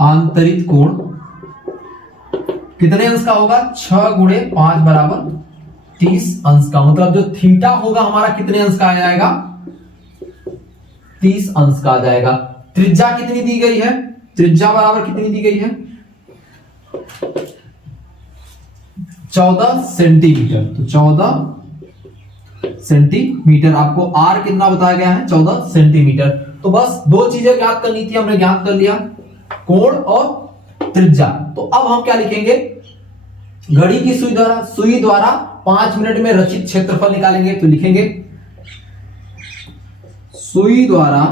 आंतरिक कोण कितने अंश का होगा, 6 गुणे 5 बराबर 30 अंश का। मतलब जो थीटा होगा हमारा कितने अंश का आ जाएगा, 30 अंश का आ जाएगा। त्रिज्या कितनी दी गई है, त्रिज्या बराबर कितनी दी गई है, 14 सेंटीमीटर। तो 14 सेंटीमीटर, आपको आर कितना बताया गया है, 14 सेंटीमीटर। तो बस 2 चीजें ज्ञात करनी थी, हमने ज्ञात कर लिया। कोण और त्रिज्या। तो अब हम क्या लिखेंगे, घड़ी की सुई द्वारा 5 मिनट में रचित क्षेत्रफल निकालेंगे। तो लिखेंगे सुई द्वारा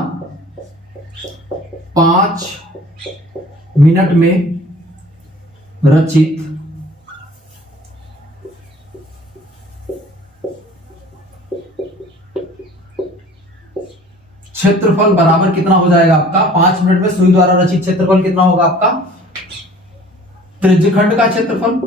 5 मिनट में रचित क्षेत्रफल बराबर कितना हो जाएगा आपका, 5 मिनट में सुई द्वारा रचित क्षेत्रफल कितना होगा आपका, त्रिज्यखंड का क्षेत्रफल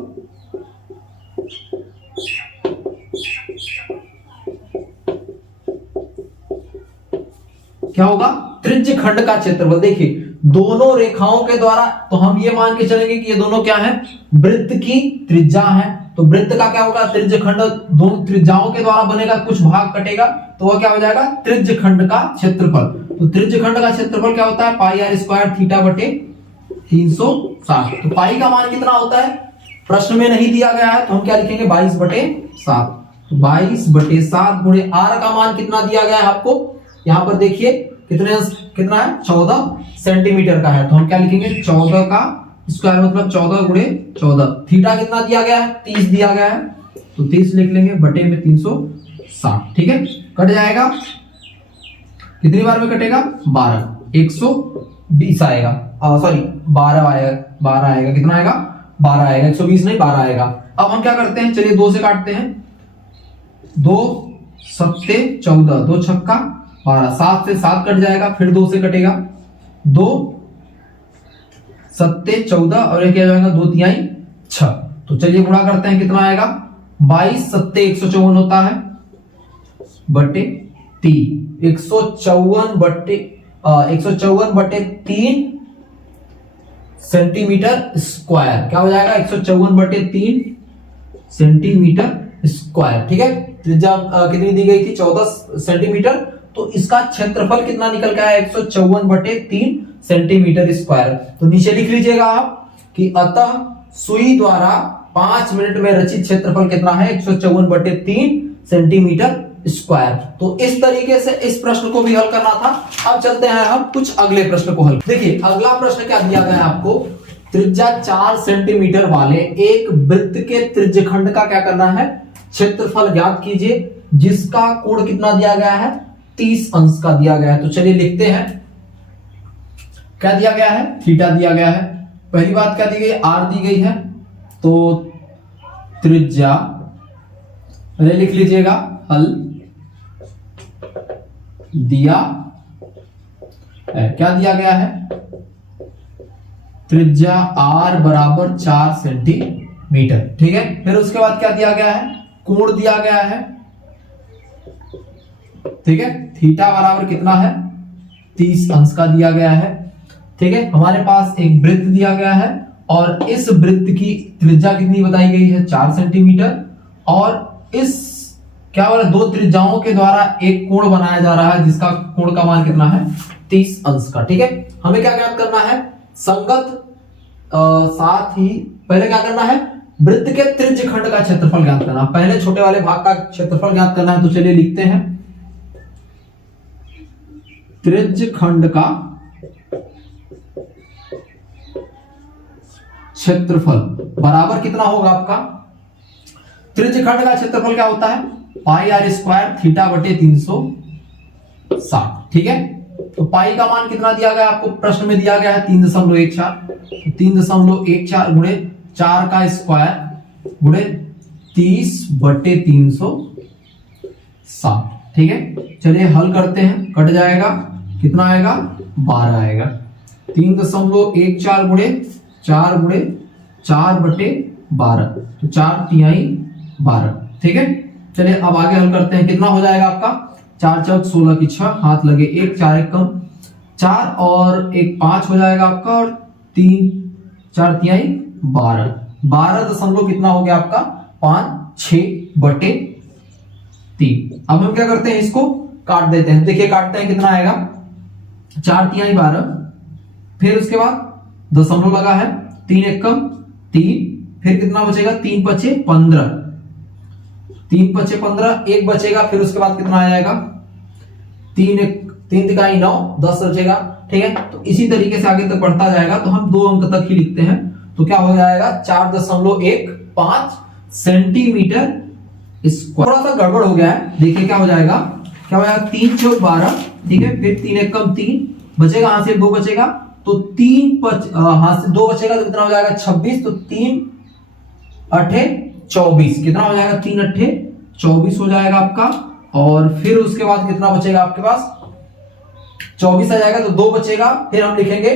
क्या होगा, त्रिज्यखंड का क्षेत्रफल। देखिए दोनों रेखाओं के द्वारा, तो हम ये मान के चलेंगे कि ये दोनों क्या है, वृत्त की त्रिज्या है। तो वृत्त का क्या होगा, त्रिज्यखंड, दोनों त्रिज्याओं के द्वारा बनेगा, कुछ भाग कटेगा, तो वह क्या हो जाएगा, त्रिज्यखंड का क्षेत्रफल। तो त्रिज्यखंड का क्षेत्रफल क्या होता है, पाई आर स्क्वायर थीटा बटे 360। तो पाई का मान कितना होता है, प्रश्न में नहीं दिया गया है, तो हम क्या लिखेंगे 22/7। तो 22/7 गुणे आर का मान कितना दिया गया है आपको, यहां पर देखिए कितना है, 14 सेंटीमीटर का है। तो हम क्या लिखेंगे 14 का स्क्वायर मतलब 14 गुणे 14। थीटा कितना दिया गया है, 30 दिया गया है, तो 30 लिख लेंगे बटे में 360। ठीक है, कट जाएगा, कितनी बार में कटेगा, 12, 120 आएगा, सॉरी 12 आएगा, 12 आएगा, कितना आएगा, 12 आएगा, 120 नहीं 12 आएगा। अब हम क्या करते हैं, चलिए 2 से काटते हैं, 2 सत्ते 14, 2 छक्का 12, 7 से 7 कट जाएगा, फिर 2 से कटेगा, 2 सत्ते 14 और ये क्या जाएगा, 2 तिहाई 6। तो चलिए गुणा करते हैं, कितना आएगा, 22 सत्ते 154 होता है बटे 3, 154 बटे 3 सेंटीमीटर स्क्वायर, क्या हो जाएगा 154 बटे 3 सेंटीमीटर स्क्वायर। ठीक है, त्रिज्या कितनी दी गई थी, 14 सेंटीमीटर। तो इसका क्षेत्रफल कितना निकल के आया, 154 बटे 3 सेंटीमीटर स्क्वायर। तो नीचे लिख लीजिएगा आप कि अतः सुई द्वारा 5 मिनट में रचित क्षेत्रफल कितना है, 154 बटे 3 सेंटीमीटर स्क्वायर। तो इस तरीके से इस प्रश्न को भी हल करना था। अब चलते हैं हम कुछ अगले प्रश्न को हल। देखिए अगला प्रश्न क्या दिया गया है आपको, त्रिज्या 4 सेंटीमीटर वाले एक वृत्त के त्रिज्यखंड का क्या करना है, क्षेत्रफल ज्ञात कीजिए, जिसका कोण कितना दिया गया है, 30 अंश का दिया गया है। तो चलिए लिखते हैं, क्या दिया गया है, थीटा दिया गया है। पहली बात क्या दी गई, आर दी गई है। तो त्रिज्या पहले लिख लीजिएगा, हल दिया है, क्या दिया गया है, त्रिज्या आर बराबर 4 सेंटीमीटर। ठीक है, फिर उसके बाद क्या दिया गया है, कोण दिया गया है। ठीक है, थीटा बराबर कितना है, 30 अंश का दिया गया है। ठीक है, हमारे पास एक वृत्त दिया गया है और इस वृत्त की त्रिज्या कितनी बताई गई है, 4 सेंटीमीटर, और इस क्या बोला, 2 त्रिज्याओं के द्वारा एक कोण बनाया जा रहा है, जिसका कोण का मान कितना है, 30 अंश का। ठीक है, हमें क्या ज्ञात करना है, संगत साथ ही पहले क्या करना है, वृत्त के त्रिज्यखंड का क्षेत्रफल ज्ञात करना। पहले छोटे वाले भाग का क्षेत्रफल ज्ञात करना है। तो चलिए लिखते हैं, त्रिज्यखंड का क्षेत्रफल बराबर कितना होगा आपका, त्रिज्यखंड का क्षेत्रफल क्या होता है, पाई आर स्क्वायर थीटा बटे 360। ठीक है, तो पाई का मान कितना दिया गया आपको, प्रश्न में दिया गया है 3.14। 3.14 गुणे 4 का स्क्वायर गुणे 30 बटे 360। ठीक है, चलिए हल करते हैं, कट जाएगा, कितना आएगा, 12 आएगा। 3.14 गुणे 4 गुणे 4 बटे 12, तो 4 तिहाई 12। ठीक है, चलिए अब आगे हल करते हैं, कितना हो जाएगा आपका, 4 चौक 16 की 6, हाथ लगे 1, 4 1 कम 4 और 1 5 हो जाएगा आपका, और 3 4 तिहाई 12, 12 दशमलव कितना हो गया आपका, 5 6 बटे 3। अब हम क्या करते हैं, इसको काट देते हैं। देखिए काटते हैं, कितना आएगा, 4 तिहाई 12, फिर उसके बाद दशमलव लगा है, 3 1 कम 3, फिर कितना बचेगा, 3 5 15, 3 5 15, 1 बचेगा, फिर उसके बाद कितना आ जाएगा, 3 1 3 तिकाई 9, 10 बचेगा। ठीक है, तो इसी तरीके से आगे तक बढ़ता जाएगा। तो हम 2 अंक तक ही लिखते हैं। तो क्या हो जाएगा 4.15 सेंटीमीटर स्क्वायर। थोड़ा सा गड़बड़ हो गया है, देखिए क्या हो जाएगा। क्या हो जाएगा 3 चौक 12, ठीक है, फिर 3 एक कम 3 बचेगा, हाथ से 2 बचेगा, तो 3 हाथ से 2 बचेगा तो कितना हो जाएगा 26। तो 3 अठे 24, कितना हो जाएगा 3 अठे 24 हो जाएगा आपका। और फिर उसके बाद कितना बचेगा आपके पास 24 आ जाएगा, तो 2 बचेगा, फिर हम लिखेंगे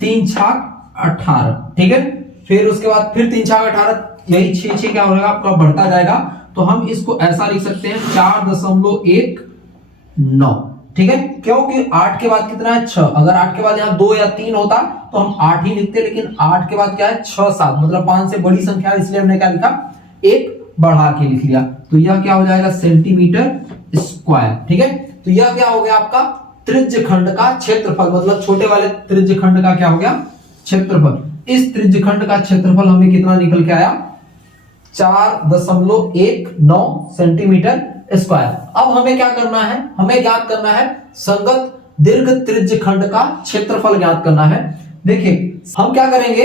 3 छाक 18। ठीक है, फिर उसके बाद फिर 3 छाक 18, यही 6 क्या हो जाएगा आपका बढ़ता जाएगा। तो हम इसको ऐसा लिख सकते हैं 4.19। ठीक है, क्योंकि 8 के बाद कितना है 6। अगर 8 के बाद यहाँ 2 या 3 होता तो हम 8 ही लिखते, लेकिन 8 के बाद क्या है 6 7, मतलब 5 से बड़ी संख्या है, इसलिए हमने क्या लिखा 1 बढ़ा के लिख लिया। तो यह क्या हो जाएगा सेंटीमीटर स्क्वायर। ठीक है, तो यह क्या हो गया आपका त्रिज्य खंड का क्षेत्रफल, मतलब छोटे वाले त्रिज्य खंड का क्या हो गया क्षेत्रफल। इस त्रिज्य खंड का क्षेत्रफल हमें कितना निकल के आया 4.19 सेंटीमीटर स्क्वायर। अब हमें क्या करना है, हमें ज्ञात करना है संगत दीर्घ त्रिज्य खंड का क्षेत्रफल ज्ञात करना है। देखिए हम क्या करेंगे,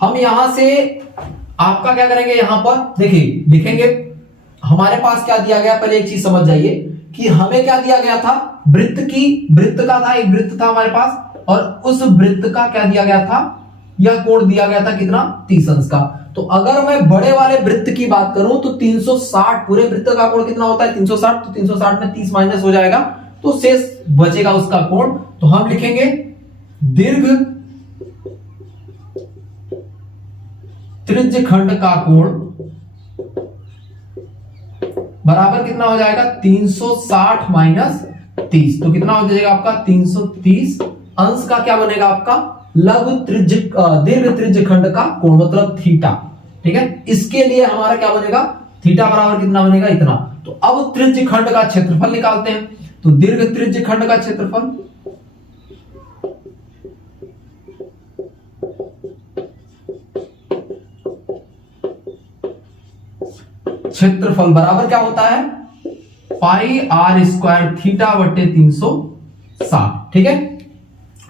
हम यहां से आपका क्या करेंगे, यहां पर देखिए लिखेंगे हमारे पास क्या दिया गया। पहले एक चीज समझ जाइए कि हमें क्या दिया गया था, वृत्त का था, एक वृत्त था हमारे पास, और उस वृत्त का क्या दिया गया था, यह कोण दिया गया था कितना 30 अंश का। तो अगर मैं बड़े वाले वृत्त की बात करूं तो 360, पूरे वृत्त का कोण कितना होता है 360, तो 360 में 30 माइनस हो जाएगा, तो शेष बचेगा उसका कोण। तो हम लिखेंगे दीर्घ त्रिज्य खंड का कोण बराबर कितना हो जाएगा 360 माइनस 30, तो कितना हो जाएगा आपका 330 अंश का क्या बनेगा आपका लघु त्रिज्य दीर्घ त्रिज्य खंड का कोण, मतलब थीटा। ठीक है, इसके लिए हमारा क्या बनेगा थीटा बराबर कितना बनेगा इतना। तो अब त्रिज्य खंड का क्षेत्रफल निकालते हैं। तो दीर्घ त्रिज्य खंड का क्षेत्रफल बराबर क्या होता है पाई आर स्क्वायर थीटा बटे 360। ठीक है,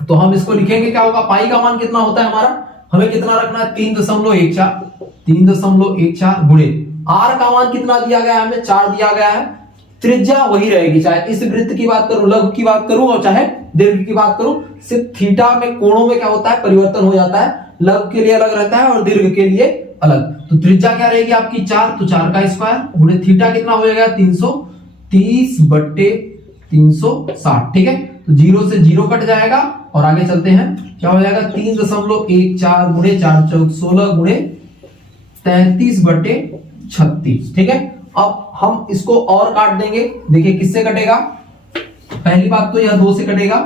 तो हम इसको लिखेंगे क्या होगा, पाई का मान कितना होता है हमारा, हमें कितना रखना है 3.14 गुणे आर का मान कितना दिया गया है, हमें 4 दिया गया है। त्रिज्या वही रहेगी, चाहे इस वृत्त की बात करूं, लघु की बात करूं, और चाहे दीर्घ की बात करूं, सिर्फ थीटा में कोणों में क्या होता है परिवर्तन हो जाता है, लघु के लिए अलग रहता है और दीर्घ के लिए अलग। तो त्रिज्या क्या रहेगी आपकी 4, तो 4 का स्क्वायर गुणे थीटा कितना हो जाएगा 330 बटे 360। ठीक है, तो 0 से 0 कट जाएगा और आगे चलते हैं, क्या हो जाएगा 3.14 गुणे 4 चौक 16 गुणे 33 बटे 36। ठीक है, अब हम इसको और काट देंगे। देखिए किससे कटेगा, पहली बात तो यह 2 से कटेगा,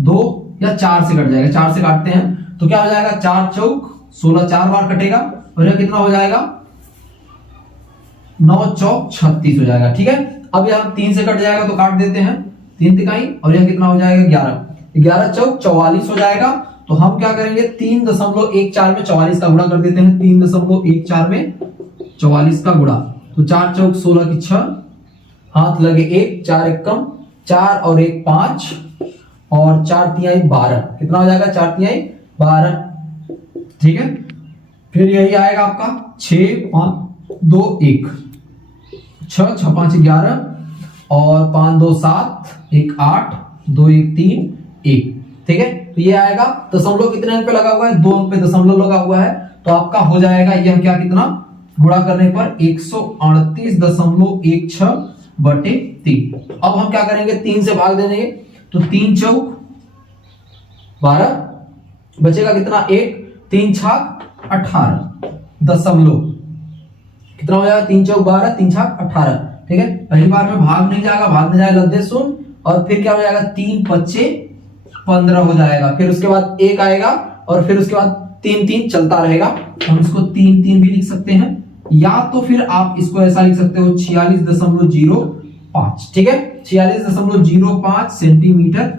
2 या 4 से कट जाएगा, 4 से काटते हैं तो क्या हो जाएगा 4 चौक 16, 4 बार कटेगा, और यह कितना हो जाएगा 9 चौक 36 हो जाएगा। ठीक है, अब यह 3 से कट जाएगा तो काट देते हैं, 3 तिकाई, और यह कितना हो जाएगा 11 चौक 44 हो जाएगा। तो हम क्या करेंगे 3.14 में 44 का गुणा कर देते हैं, 3.14 में 44 का गुणा, तो 4 चौक 16 की 6, हाथ लगे 1, 4 एक कम 4 और 1 5, और 4 तिहाई 12, कितना हो जाएगा 4 तिहाई 12। ठीक है, फिर यही आएगा आपका 6 5 2 1, 6 6 5 11, और 5 2 7 1 8 2 1 3 1। ठीक है, तो ये आएगा दशमलव कितने अंक पे लगा हुआ है 2 अंक पे दशमलव लगा हुआ है, तो आपका हो जाएगा यह क्या कितना गुणा करने पर 138.16 बटे 3। अब हम क्या करेंगे 3 से भाग देंगे, तो 3 चौक 12 बचेगा कितना 1, 3 छाक 18 दशमलव, कितना हो जाएगा 3 चौक 12 3 छाक 18। ठीक है, पहली बार में भाग नहीं जाएगा, भाग में जाएगा लद्दे शून्य, और फिर क्या हो जाएगा 3 25 15 हो जाएगा, फिर उसके बाद 1 आएगा, और फिर उसके बाद 3 3 चलता रहेगा। हम इसको 3 3 भी लिख सकते हैं, या तो फिर आप इसको ऐसा लिख सकते हो 46.05। ठीक है, 46.05 सेंटीमीटर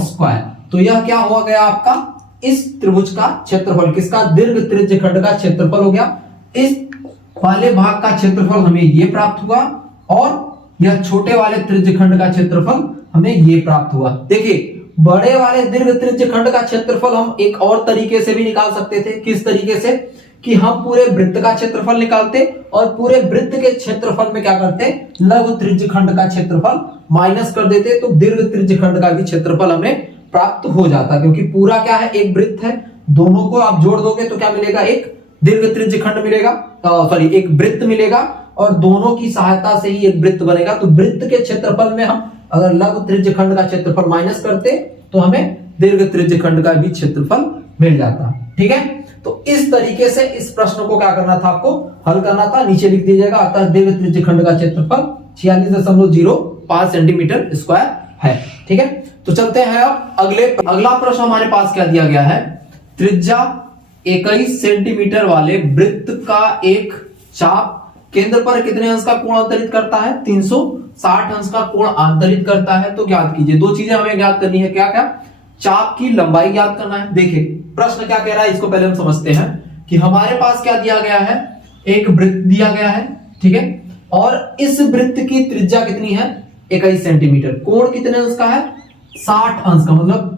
स्क्वायर। तो यह क्या हुआ गया आपका इस त्रिभुज का क्षेत्रफल, किसका दीर्घ त्रिज्य खंड का क्षेत्रफल हो गया। इस पहले भाग का क्षेत्रफल हमें ये प्राप्त हुआ, और यह छोटे वाले त्रिज्य खंड का क्षेत्रफल हमें ये प्राप्त हुआ। देखिए बड़े वाले दीर्घ त्रिज्य खंड का क्षेत्रफल हम एक और तरीके से भी निकाल सकते थे। किस तरीके से? कि हम पूरे वृत्त का क्षेत्रफल निकालते और पूरे वृत्त के क्षेत्रफल में क्या करते, लघु त्रिज्य खंड का क्षेत्रफल माइनस कर देते, तो दीर्घ त्रिज्य खंड का भी क्षेत्रफल हमें प्राप्त हो जाता। क्योंकि पूरा क्या है, एक वृत्त है, दोनों को आप जोड़ दोगे तो क्या मिलेगा, एक दीर्घ त्रिज्य खंड मिलेगा, सॉरी एक वृत्त मिलेगा, और दोनों की सहायता से ही एक वृत्त बनेगा। तो वृत्त के क्षेत्रफल में हम अगर लघु त्रिज्य खंड का क्षेत्रफल माइनस करते तो हमें दीर्घ त्रिज्य खंड का भी क्षेत्रफल मिल जाता। ठीक है, तो इस तरीके से इस प्रश्न को क्या करना था, आपको हल करना था। नीचे लिख दीजिएगा, अतः दीर्घ त्रिज्य खंड का क्षेत्रफल 46.05 सेंटीमीटर स्क्वायर है। ठीक है, तो चलते हैं अब अगला प्रश्न हमारे पास क्या दिया गया है, त्रिज्या 21 सेंटीमीटर वाले वृत्त का एक चाप केंद्र पर कितने अंश का कोण अंतरित करता है, 360 अंश का कोण अंतरित करता है। तो ज्ञात कीजिए, दो चीजें हमें ज्ञात करनी है, क्या क्या, चाप की लंबाई ज्ञात करना है। देखिए प्रश्न क्या कह रहा है, इसको पहले हम समझते हैं कि हमारे पास क्या दिया गया है, एक वृत्त दिया गया है, ठीक है, और इस वृत्त की त्रिज्या कितनी है, 21 सेंटीमीटर, कोण कितने अंश का है, 60 अंश का, मतलब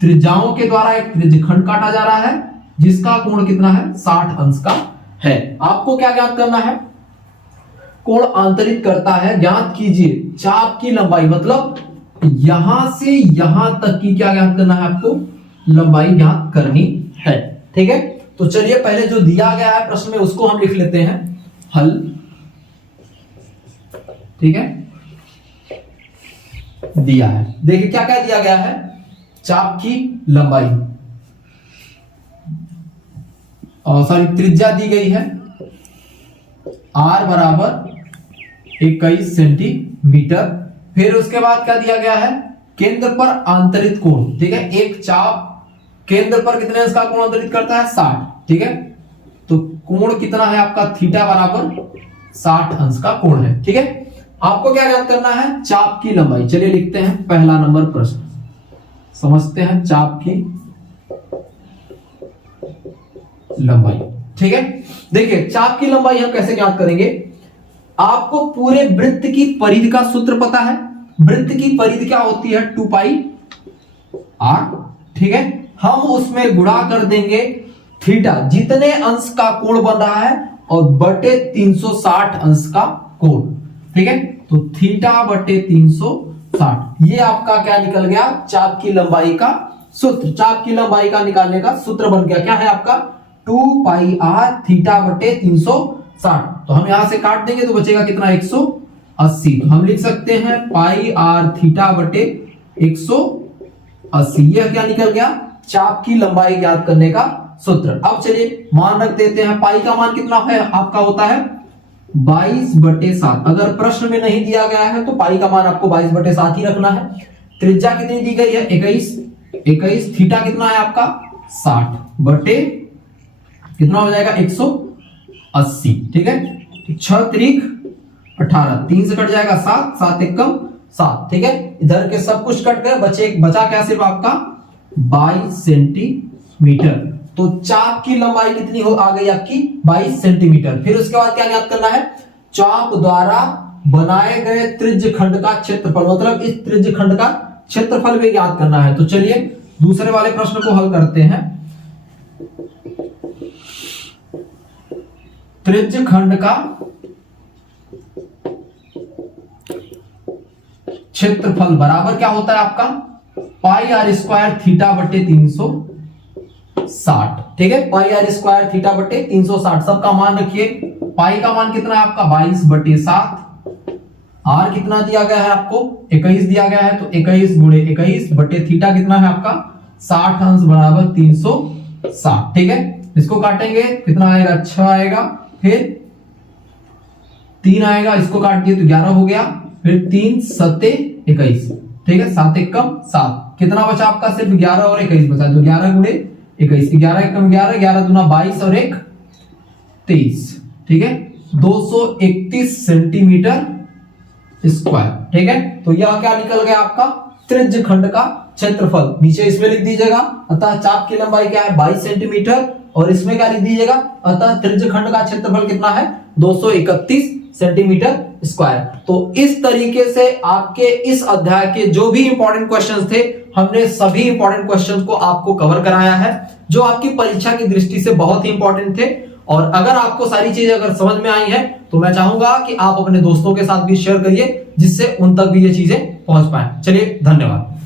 त्रिज्याओं के द्वारा एक त्रिज्यखंड काटा जा रहा है जिसका कोण कितना है, 60 अंश का है। आपको क्या ज्ञात करना है, कोण आंतरित करता है, ज्ञात कीजिए चाप की लंबाई, मतलब यहां से यहां तक की क्या ज्ञात करना है, आपको लंबाई ज्ञात करनी है। ठीक है, तो चलिए पहले जो दिया गया है प्रश्न में उसको हम लिख लेते हैं हल। ठीक है, दिया है, देखिए क्या क्या दिया गया है, चाप की लंबाई और सॉरी त्रिज्या दी गई है r बराबर 21 सेंटीमीटर। फिर उसके बाद क्या दिया गया है, केंद्र पर आंतरित कोण। ठीक है, एक चाप केंद्र पर कितने अंश का कोण अंतरित करता है, 60। ठीक है, तो कोण कितना है आपका, थीटा बराबर 60 अंश का कोण है। ठीक है, आपको क्या ज्ञात करना है, चाप की लंबाई। चलिए लिखते हैं पहला नंबर प्रश्न, समझते हैं चाप की लंबाई। ठीक है, देखिए चाप की लंबाई हम कैसे ज्ञात करेंगे, आपको पूरे वृत्त की परिधि का सूत्र पता है। वृत्त की परिधि क्या होती है, 2 पाई r। ठीक है, हम उसमें गुणा कर देंगे थीटा, जितने अंश का कोण बन रहा है, और बटे 360 अंश का कोण। ठीक है, तो थीटा बटे 360, ये आपका क्या निकल गया, चाप की लंबाई का सूत्र। चाप की लंबाई का निकालने का सूत्र बन गया, क्या है आपका, 2 पाई r थीटा बटे 360। तो हम यहां से काट देंगे तो बचेगा कितना, 180। तो हम लिख सकते हैं पाई r थीटा बटे 180। यह क्या निकल गया, चाप की लंबाई ज्ञात करने का सूत्र। अब चलिए मान रख देते हैं, पाई का मान कितना है आपका, होता है 22/7। अगर प्रश्न में नहीं दिया गया है तो पाई का मान आपको 22/7 ही रखना है। त्रिज्या कितनी दी गई है, 21। थीटा कितना है आपका, 60 बटे कितना हो जाएगा, 180। ठीक है, 6 त्रिक 18, 3 से कट जाएगा 7, 7 एकम 7। ठीक है, इधर के सब कुछ कट गए, बचा क्या, सिर्फ आपका 22 सेंटीमीटर। तो चाप की लंबाई कितनी हो आ गई आपकी, 22 सेंटीमीटर। फिर उसके बाद क्या ज्ञात करना है, चाप द्वारा बनाए गए त्रिज्य खंड का क्षेत्रफल, मतलब इस त्रिज्य खंड का क्षेत्रफल भी ज्ञात करना है। तो चलिए दूसरे वाले प्रश्न को हल करते हैं। त्रिज्य खंड का क्षेत्रफल बराबर क्या होता है आपका, पाई r स्क्वायर थीटा बटे 360। ठीक है, पाई r स्क्वायर थीटा बटे 360, सबका मान रखिए। पाई का मान कितना है आपका, 22/7। r कितना दिया गया है आपको, 21 दिया गया है, तो 21 गुणे 21 बटे थीटा कितना है आपका, 60 अंश बराबर 360। ठीक है, इसको काटेंगे कितना आएगा, 6 आएगा, फिर 3 आएगा, इसको काट दिए तो 11 हो गया, फिर 3 सत्ते 21। ठीक है, 7 एकम 7, कितना बचा आपका, सिर्फ 11 और 21 बचा, तो 11 गुणे 21, 11 एकम 11, 11 दूना 22 और 1 23। ठीक है, 231 सेंटीमीटर स्क्वायर। ठीक है, तो यह क्या निकल गया आपका, त्रिज्य खंड का क्षेत्रफल। नीचे इसमें लिख दीजिएगा, अतः चाप की लंबाई क्या है, 22 सेंटीमीटर, और इसमें क्या लिख दीजिएगा, अतः त्रिज्य खंड का क्षेत्रफल कितना है, 231 सेंटीमीटर स्क्वायर। तो इस तरीके से आपके इस अध्याय के जो भी इंपॉर्टेंट क्वेश्चंस थे, हमने सभी इंपॉर्टेंट क्वेश्चंस को आपको कवर कराया है, जो आपकी परीक्षा की दृष्टि से बहुत ही इंपॉर्टेंट थे। और अगर आपको सारी चीजें अगर समझ में आई हैं, तो मैं चाहूंगा कि आप अपने दोस्तों के साथ भी शेयर करिए, जिससे उन तक भी ये चीजें पहुंच पाए। चलिए, धन्यवाद।